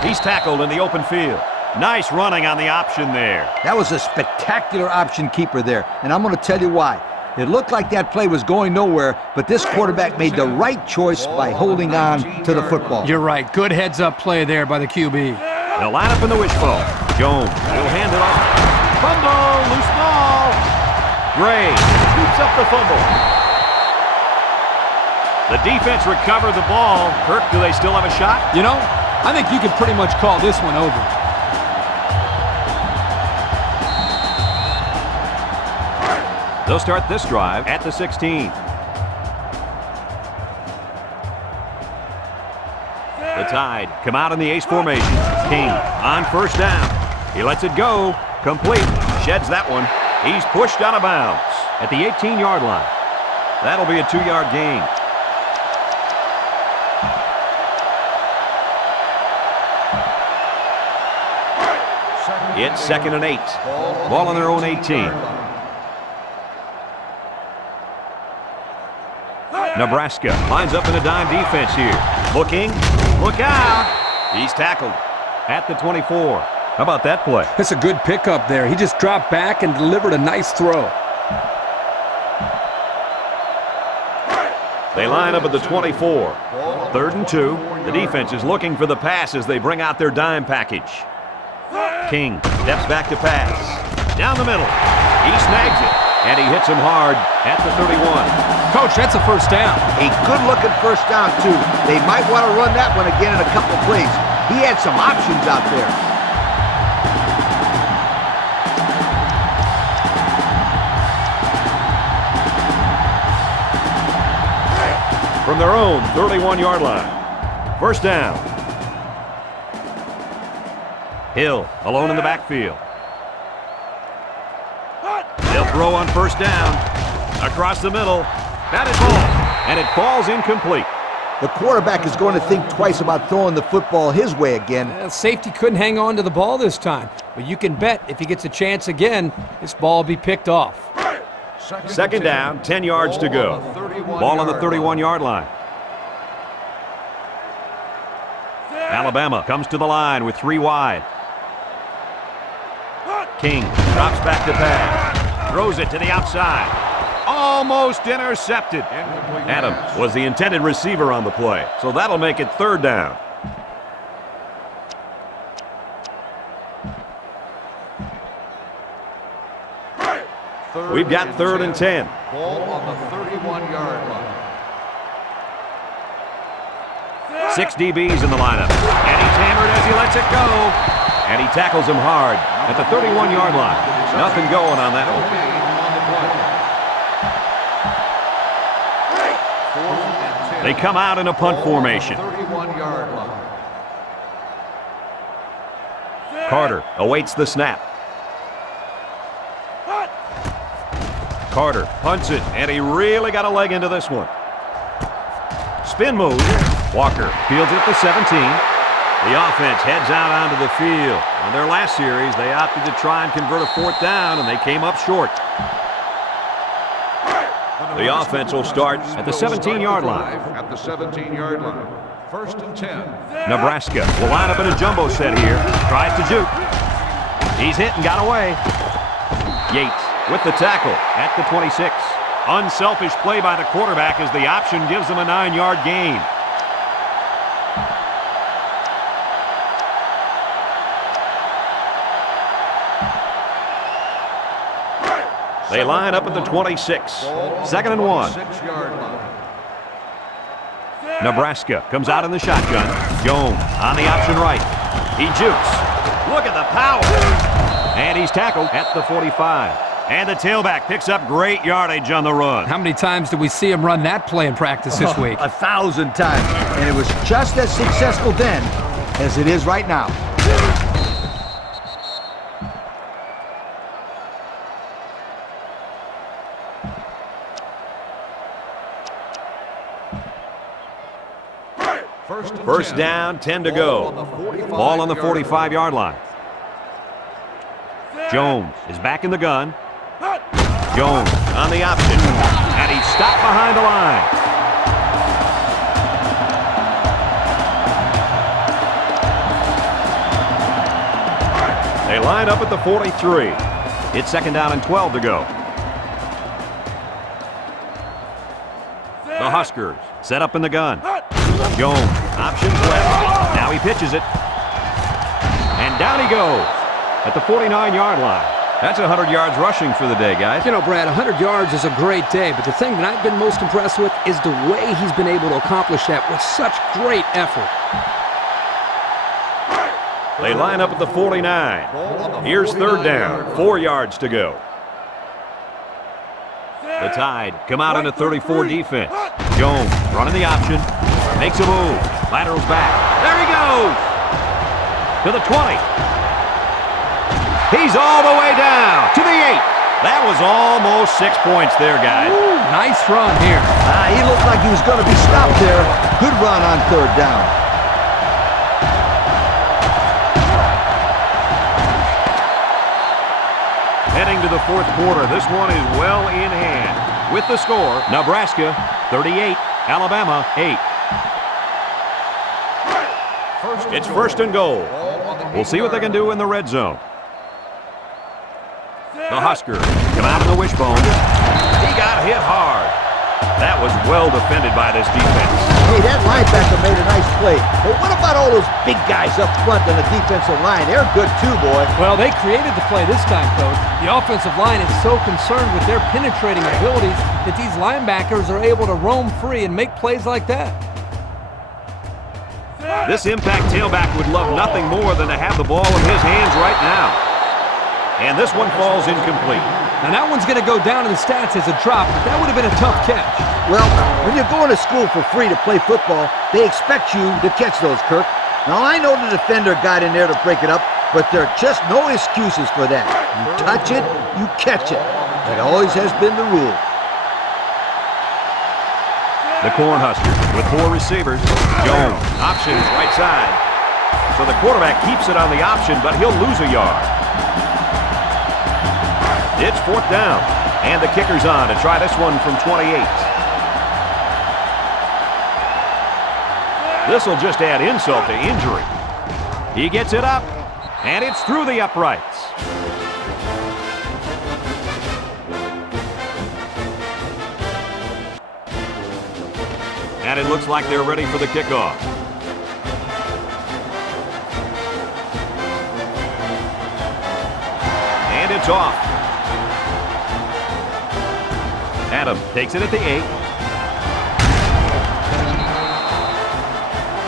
He's tackled in the open field. Nice running on the option there. That was a spectacular option keeper there, and I'm going to tell you why. It looked like that play was going nowhere, but this quarterback made the right choice by holding on to the football. You're right. Good heads-up play there by the QB. They'll line up in the wishbone. Jones will hand it off. Fumble, loose ball. Gray scoops up the fumble. The defense recovered the ball. Kirk, do they still have a shot? You know, I think you could pretty much call this one over. They'll start this drive at the 16. The Tide come out in the ace formation. King on first down. He lets it go. Complete. Sheds that one. He's pushed out of bounds at the 18-yard line. That'll be a 2-yard gain. It's 2nd and 8. Ball on their own 18. Nebraska lines up in a dime defense here. Looking. Look out. He's tackled at the 24. How about that play? That's a good pickup there. He just dropped back and delivered a nice throw. They line up at the 24. 3rd and 2. The defense is looking for the pass as they bring out their dime package. King steps back to pass. Down the middle. He snags it, and he hits him hard at the 31. Coach, that's a first down. A good-looking first down, too. They might want to run that one again in a couple plays. He had some options out there. From their own 31-yard line. First down. Hill alone in the backfield. They'll throw on first down. Across the middle. Batted ball. And it falls incomplete. The quarterback is going to think twice about throwing the football his way again. Safety couldn't hang on to the ball this time. But you can bet if he gets a chance again, this ball will be picked off. Second down, 10 yards to go. Ball on the 31-yard line. Alabama comes to the line with 3 wide. King drops back to pass. Throws it to the outside. Almost intercepted. Adams was the intended receiver on the play, so that'll make it 3rd down. We've got 3rd and 10. Ball on the 31-yard line. 6 DBs in the lineup. And he's hammered as he lets it go. And he tackles him hard at the 31-yard line. Nothing going on that one. They come out in a punt formation. 31-yard line. Carter awaits the snap. Carter punts it, and he really got a leg into this one. Spin move. Walker fields it at the 17. The offense heads out onto the field. On their last series, they opted to try and convert a 4th down, and they came up short. The offense will start at the 17-yard line. At the 17-yard line. 1st and 10. Nebraska will line up in a jumbo set here. Tries to juke. He's hit and got away. Yates with the tackle at the 26. Unselfish play by the quarterback as the option gives him a 9-yard gain. They line up at the 26. 2nd and 1. 6-yard line. Nebraska comes out in the shotgun. Jones on the option right. He jukes. Look at the power. And he's tackled at the 45. And the tailback picks up great yardage on the run. How many times did we see him run that play in practice this week? 1,000 times. And it was just as successful then as it is right now. First down, 10 to go. Ball on the 45-yard line. Jones is back in the gun. Jones on the option. And he's stopped behind the line. They line up at the 43. It's 2nd down and 12 to go. The Huskers set up in the gun. Jones, options left. Now he pitches it. And down he goes at the 49-yard line. That's 100 yards rushing for the day, guys. You know, Brad, 100 yards is a great day, but the thing that I've been most impressed with is the way he's been able to accomplish that with such great effort. They line up at the 49. Here's 3rd down, 4 yards to go. The Tide come out in a 34 defense. Jones running the option. Makes a move. Laterals back. There he goes. To the 20. He's all the way down to the 8. That was almost 6 points there, guys. Ooh, nice run here. He looked like he was going to be stopped there. Good run on 3rd down. Heading to the 4th quarter. This one is well in hand. with the score, Nebraska 38, Alabama 8. It's first and goal. We'll see what they can do in the red zone. The Huskers come out in the Wishbone. He got hit hard. That was well defended by this defense. Hey, that linebacker made a nice play. But what about all those big guys up front on the defensive line? They're good too, boy. Well, they created the play this time, Coach. The offensive line is so concerned with their penetrating abilities that these linebackers are able to roam free and make plays like that. This impact tailback would love nothing more than to have the ball in his hands right now. And this one falls incomplete. Now that one's going to go down in the stats as a drop, but that would have been a tough catch. Well, when you're going to school for free to play football, they expect you to catch those, Kirk. Now, I know the defender got in there to break it up, but there are just no excuses for that. You touch it, you catch it. That always has been the rule. The Cornhuskers with 4 receivers. Jones, options right side. So the quarterback keeps it on the option, but he'll lose a yard. It's 4th down, and the kicker's on to try this one from 28. This will just add insult to injury. He gets it up, and it's through the uprights. And it looks like they're ready for the kickoff. And it's off. Adam takes it at the 8.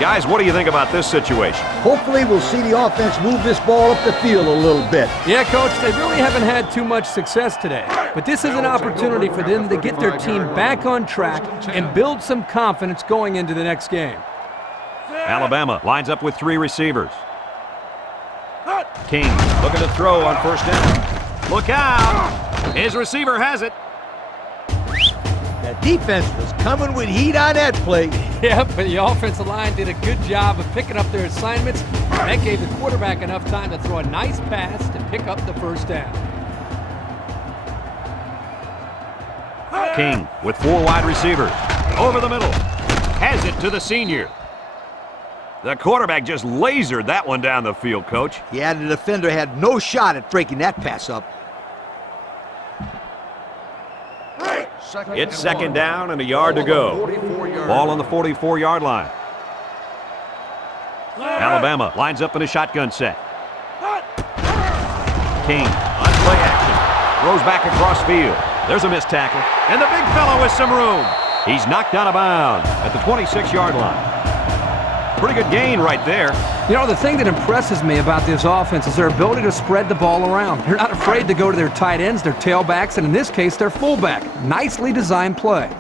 Guys, what do you think about this situation? Hopefully we'll see the offense move this ball up the field a little bit. Yeah, Coach, they really haven't had too much success today. But this is an opportunity for them to get their team back on track and build some confidence going into the next game. Alabama lines up with 3 receivers. King looking to throw on first down. Look out! His receiver has it. The defense was coming with heat on that play. Yeah, but the offensive line did a good job of picking up their assignments. And that gave the quarterback enough time to throw a nice pass to pick up the first down. King with 4 wide receivers. Over the middle. Has it to the senior. The quarterback just lasered that one down the field, Coach. Yeah, the defender had no shot at breaking that pass up. It's 2nd down and a yard to go. Ball on the 44-yard line. Alabama lines up in a shotgun set. King on play action. Throws back across field. There's a missed tackle. And the big fellow with some room. He's knocked out of bounds at the 26-yard line. Pretty good gain right there. You know, the thing that impresses me about this offense is their ability to spread the ball around. They're not afraid to go to their tight ends, their tailbacks, and in this case, their fullback. Nicely designed play.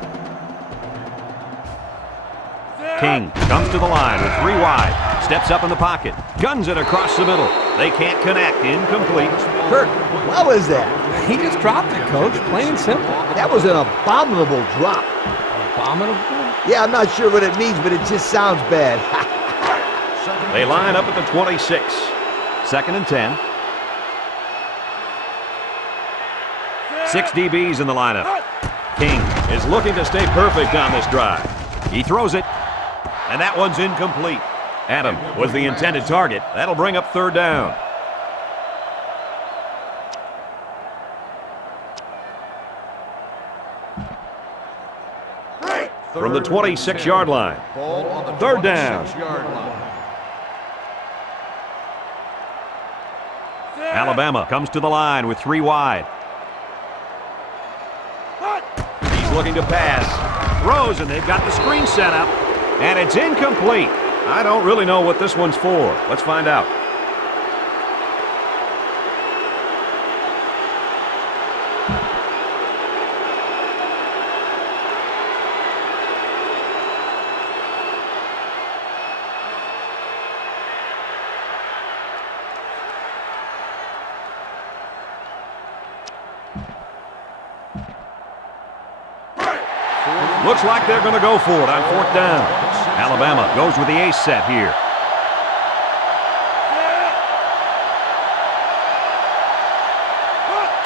King comes to the line with 3 wide. Steps up in the pocket. Guns it across the middle. They can't connect. Incomplete. Kirk, what was that? He just dropped it, Coach. Plain and simple. That was an abominable drop. Abominable? Yeah, I'm not sure what it means, but it just sounds bad. They line up at the 26. 2nd and 10. 6 DBs in the lineup. King is looking to stay perfect on this drive. He throws it, and that one's incomplete. Adam was the intended target. That'll bring up 3rd down. From the 26-yard line. 3rd down. Alabama comes to the line with 3 wide. He's looking to pass. Throws, and they've got the screen set up. And it's incomplete. I don't really know what this one's for. Let's find out. Looks like they're going to go for it on 4th down. Alabama goes with the ace set here.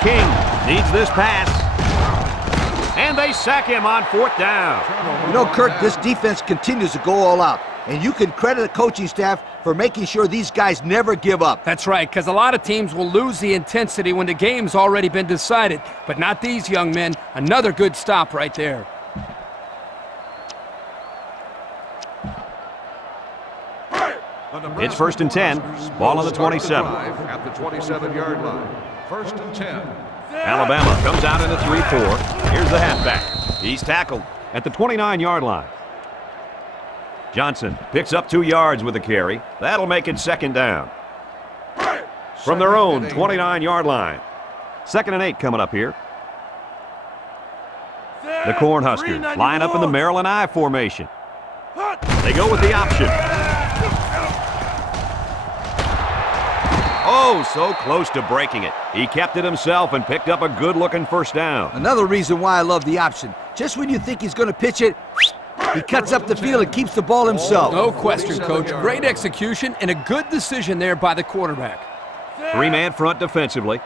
King needs this pass. And And they sack him on 4th down. You know, Kurt, this defense continues to go all out. And you can credit the coaching staff for making sure these guys never give up. That's right, because a lot of teams will lose the intensity when the game's already been decided. But not these young men. Another good stop right there. It's 1st and 10. Ball on the 27. At the 27-yard line. 1st and 10. Alabama comes out in a 3-4. Here's the halfback. He's tackled at the 29-yard line. Johnson picks up 2 yards with the carry. That'll make it 2nd down. From their own 29-yard line. 2nd and 8 coming up here. The Cornhuskers line up in the Maryland I formation. They go with the option. Oh, so close to breaking it. He kept it himself and picked up a good-looking 1st down. Another reason why I love the option. Just when you think he's going to pitch it, he cuts up the field and keeps the ball himself. No question, Coach. Great execution and a good decision there by the quarterback. 3-man front defensively.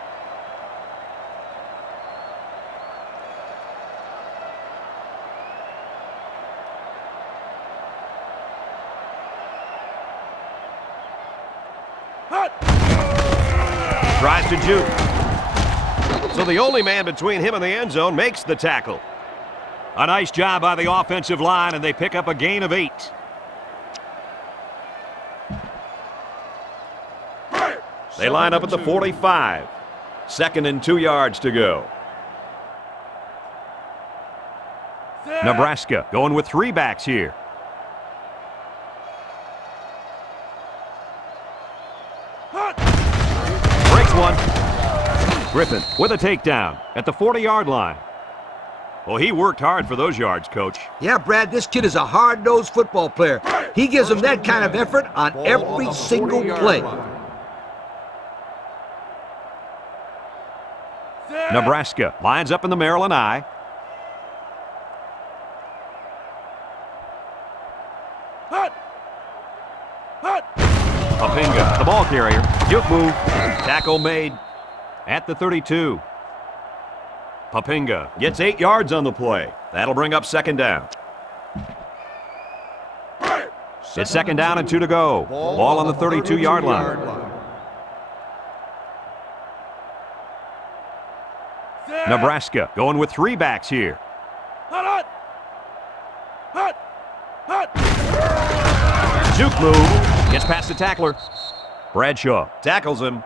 Tries to juke. So the only man between him and the end zone makes the tackle. A nice job by the offensive line, and they pick up a gain of 8. They line up at the 45. 2nd and 2 yards to go. Nebraska going with 3 backs here. Breaks one. Griffin with a takedown at the 40-yard line. Well, he worked hard for those yards, Coach. Yeah, Brad, this kid is a hard-nosed football player. He gives them that kind of effort on every single play. Nebraska lines up in the Maryland I. Papinga, the ball carrier. Juke move. Tackle made at the 32. Papinga gets 8 yards on the play. That'll bring up 2nd down. It's 2nd down and 2 to go. Ball on the 32-yard line. Nebraska going with 3 backs here. Juke move. Gets past the tackler. Bradshaw tackles him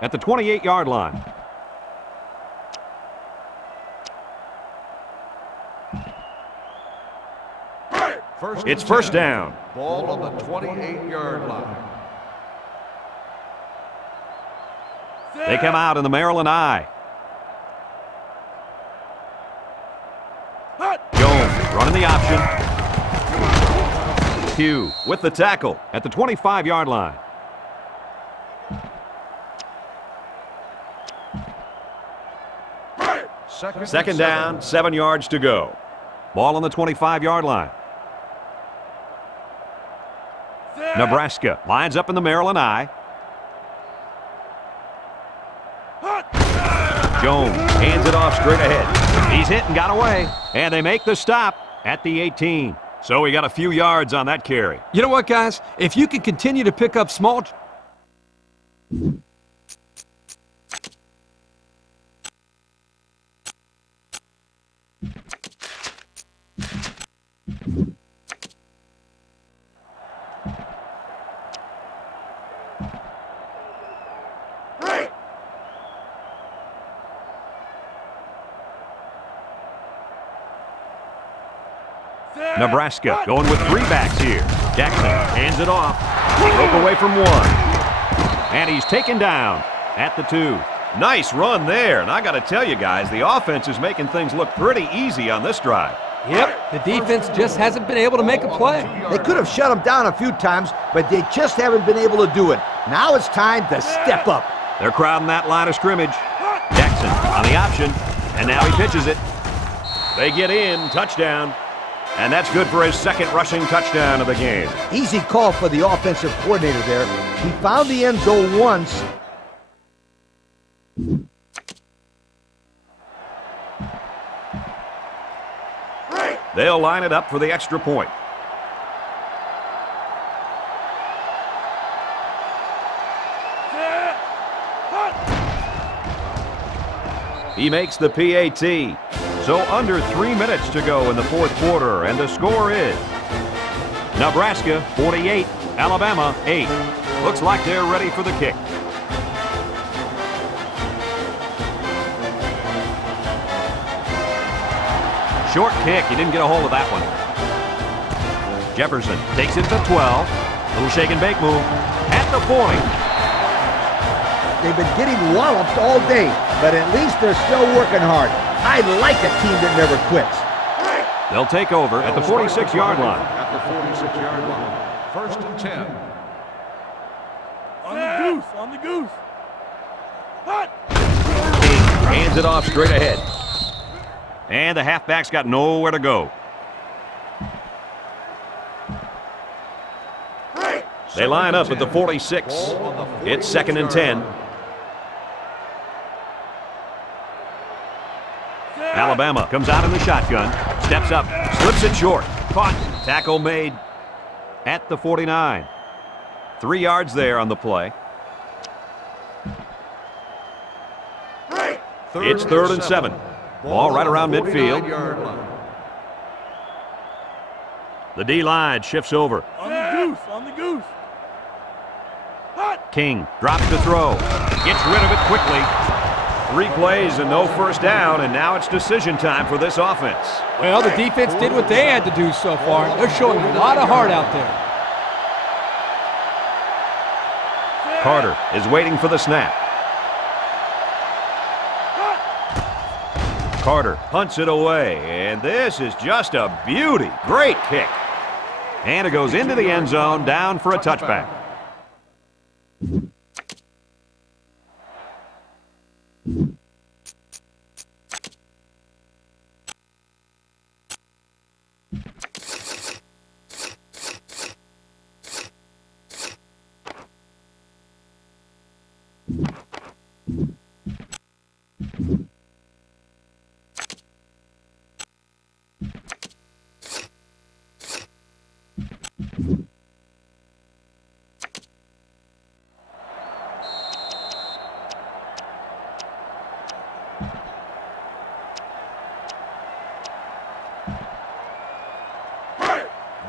at the 28-yard line. It's 1st down. Ball on the 28-yard line. They come out in the Maryland I. Jones running the option. Pugh with the tackle at the 25-yard line. Second down, 7 yards to go. Ball on the 25-yard line. Nebraska lines up in the Maryland I. Jones hands it off straight ahead. He's hit and got away. And they make the stop at the 18. So we got a few yards on that carry. You know what, guys? If you can continue to pick up small... Nebraska going with 3 backs here. Jackson hands it off. He broke away from 1. And he's taken down at the 2. Nice run there. And I got to tell you guys, the offense is making things look pretty easy on this drive. Yep, the defense just hasn't been able to make a play. They could have shut him down a few times, but they just haven't been able to do it. Now it's time to step up. They're crowding that line of scrimmage. Jackson on the option, and now he pitches it. They get in, touchdown. And that's good for his 2nd rushing touchdown of the game. Easy call for the offensive coordinator there. He found the end zone once. They'll line it up for the extra point. He makes the PAT. So under 3 minutes to go in the fourth quarter, and the score is Nebraska 48, Alabama 8. Looks like they're ready for the kick. Short kick, he didn't get a hold of that one. Jefferson takes it to 12. Little shake and bake move at the point. They've been getting walloped all day, but at least they're still working hard. I like a team that never quits. They'll take over at the 46-yard line. At the 46-yard line. First and 10. On the goose. Hot. King hands it off straight ahead. And the halfback's got nowhere to go. They line up at the 46. It's 2nd and 10. Alabama comes out in the shotgun, steps up, slips it short. Caught. Tackle made at the 49. 3 yards there on the play. It's 3rd and 7. Ball right around midfield. The D-line shifts over. On the goose. Hot. King drops to throw. Gets rid of it quickly. 3 plays and no first down, and now it's decision time for this offense. Well, the defense did what they had to do so far. They're showing a lot of heart out there. Carter is waiting for the snap. Carter punts it away, and this is just a beauty. Great kick. And it goes into the end zone, down for a touchback.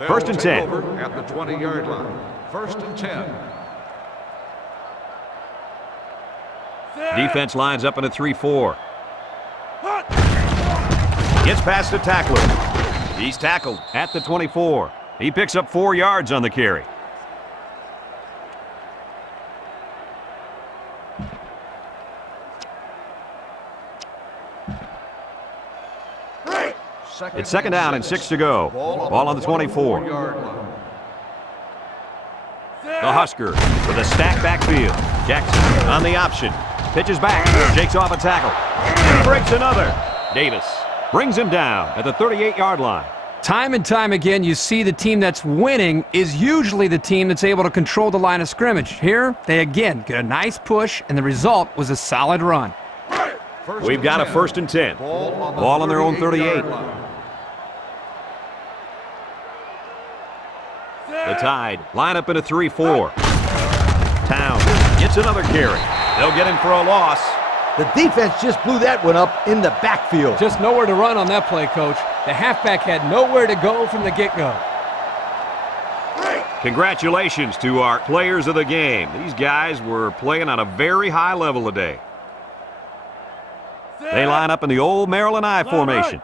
First and 10. At the 20-yard line. First and 10. Defense lines up in a 3-4. Gets past the tackler. He's tackled at the 24. He picks up 4 yards on the carry. It's 2nd down and 6 to go. Ball on the 24. The Husker with a stacked backfield. Jackson on the option. Pitches back. Shakes off a tackle. And breaks another. Davis brings him down at the 38-yard line. Time and time again, you see the team that's winning is usually the team that's able to control the line of scrimmage. Here, they again get a nice push, and the result was a solid run. We've got a 1st and 10. Ball on their own 38. The Tide line up in a 3-4. Towns gets another carry. They'll get him for a loss. The defense just blew that one up in the backfield. Just nowhere to run on that play, Coach. The halfback had nowhere to go from the get-go. Congratulations to our players of the game. These guys were playing on a very high level today. They line up in the old Maryland I formation.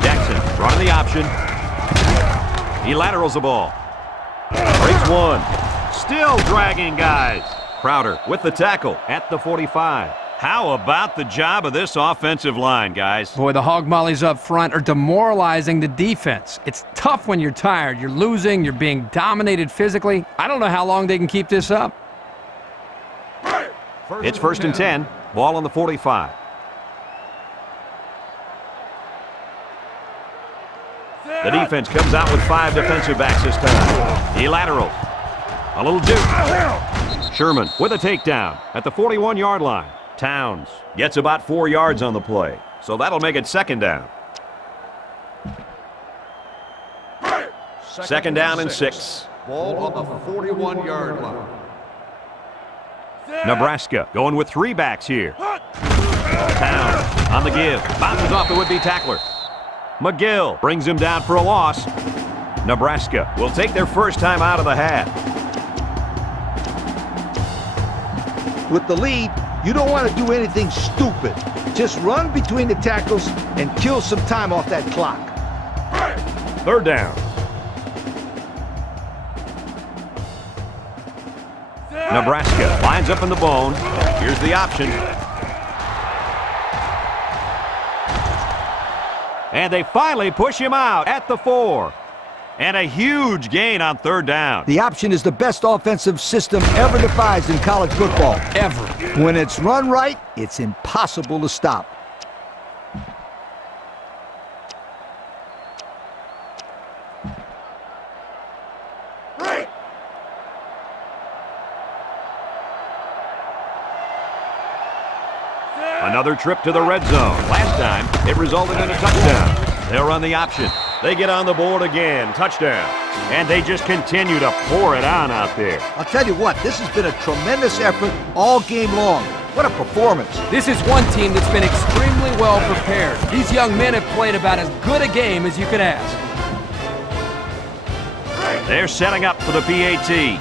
Jackson running the option. He laterals the ball. Breaks one. Still dragging guys. Crowder with the tackle at the 45. How about the job of this offensive line, guys? Boy, the hog mollies up front are demoralizing the defense. It's tough when you're tired. You're losing. You're being dominated physically. I don't know how long they can keep this up. It's 1st and 10. Ball on the 45. The defense comes out with 5 defensive backs this time. He laterals. A little juke. Sherman with a takedown at the 41-yard line. Towns gets about 4 yards on the play. so that'll make it second down. Second down and 6. Ball on the 41-yard line. Nebraska going with 3 backs here. Down on the give. Bounces off the would-be tackler. McGill brings him down for a loss. Nebraska will take their first time out of the half. With the lead, you don't want to do anything stupid. Just run between the tackles and kill some time off that clock. Third down. Nebraska lines up in the bone. Here's the option. And they finally push him out at the 4. And a huge gain on third down. The option is the best offensive system ever devised in college football. Ever. When it's run right, it's impossible to stop. Another trip to the red zone. Last time, it resulted in a touchdown. They'll run the option. They get on the board again. Touchdown. And they just continue to pour it on out there. I'll tell you what, this has been a tremendous effort all game long. What a performance. This is one team that's been extremely well prepared. These young men have played about as good a game as you could ask. They're setting up for the PAT.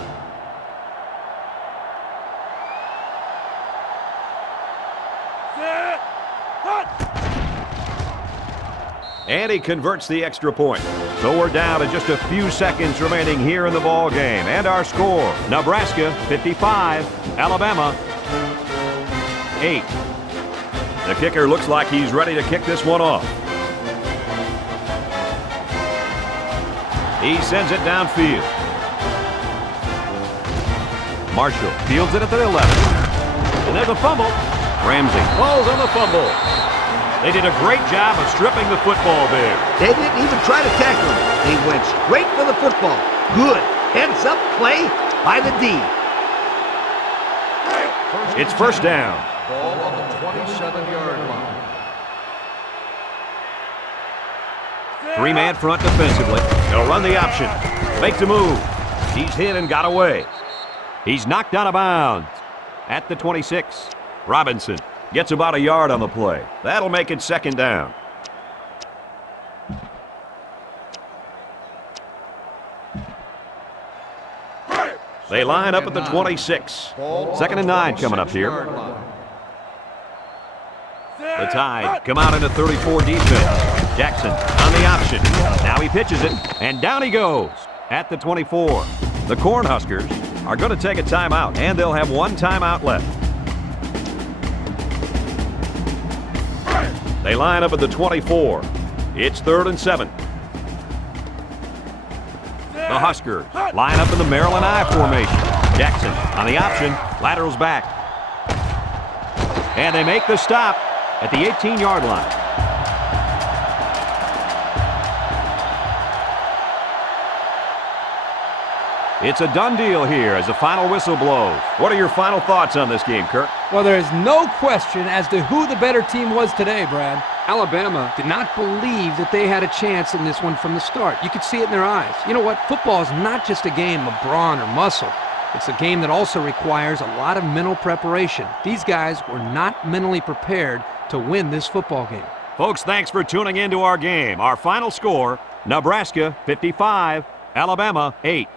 And he converts the extra point. So we're down to just a few seconds remaining here in the ball game. And our score, Nebraska 55, Alabama 8. The kicker looks like he's ready to kick this one off. He sends it downfield. Marshall fields it at the 11. And there's a fumble. Ramsey falls on the fumble. They did a great job of stripping the football there. They didn't even try to tackle him. They went straight for the football. Good. Heads up play by the D. It's first down. Ball on the 27-yard line. 3-man front defensively. They'll run the option. Makes a move. He's hit and got away. He's knocked out of bounds at the 26. Robinson gets about a yard on the play. That'll make it second down. They line up at the 26. Second and 9 coming up here. The Tide come out in a 34 defense. Jackson on the option. Now he pitches it, and down he goes at the 24. The Cornhuskers are going to take a timeout, and they'll have one timeout left. They line up at the 24. It's 3rd and 7. The Huskers line up in the Maryland I formation. Jackson on the option, laterals back. And they make the stop at the 18-yard line. It's a done deal here as the final whistle blows. What are your final thoughts on this game, Kirk? Well, there is no question as to who the better team was today, Brad. Alabama did not believe that they had a chance in this one from the start. You could see it in their eyes. You know what? Football is not just a game of brawn or muscle. It's a game that also requires a lot of mental preparation. These guys were not mentally prepared to win this football game. Folks, thanks for tuning into our game. Our final score, Nebraska 55, Alabama 8.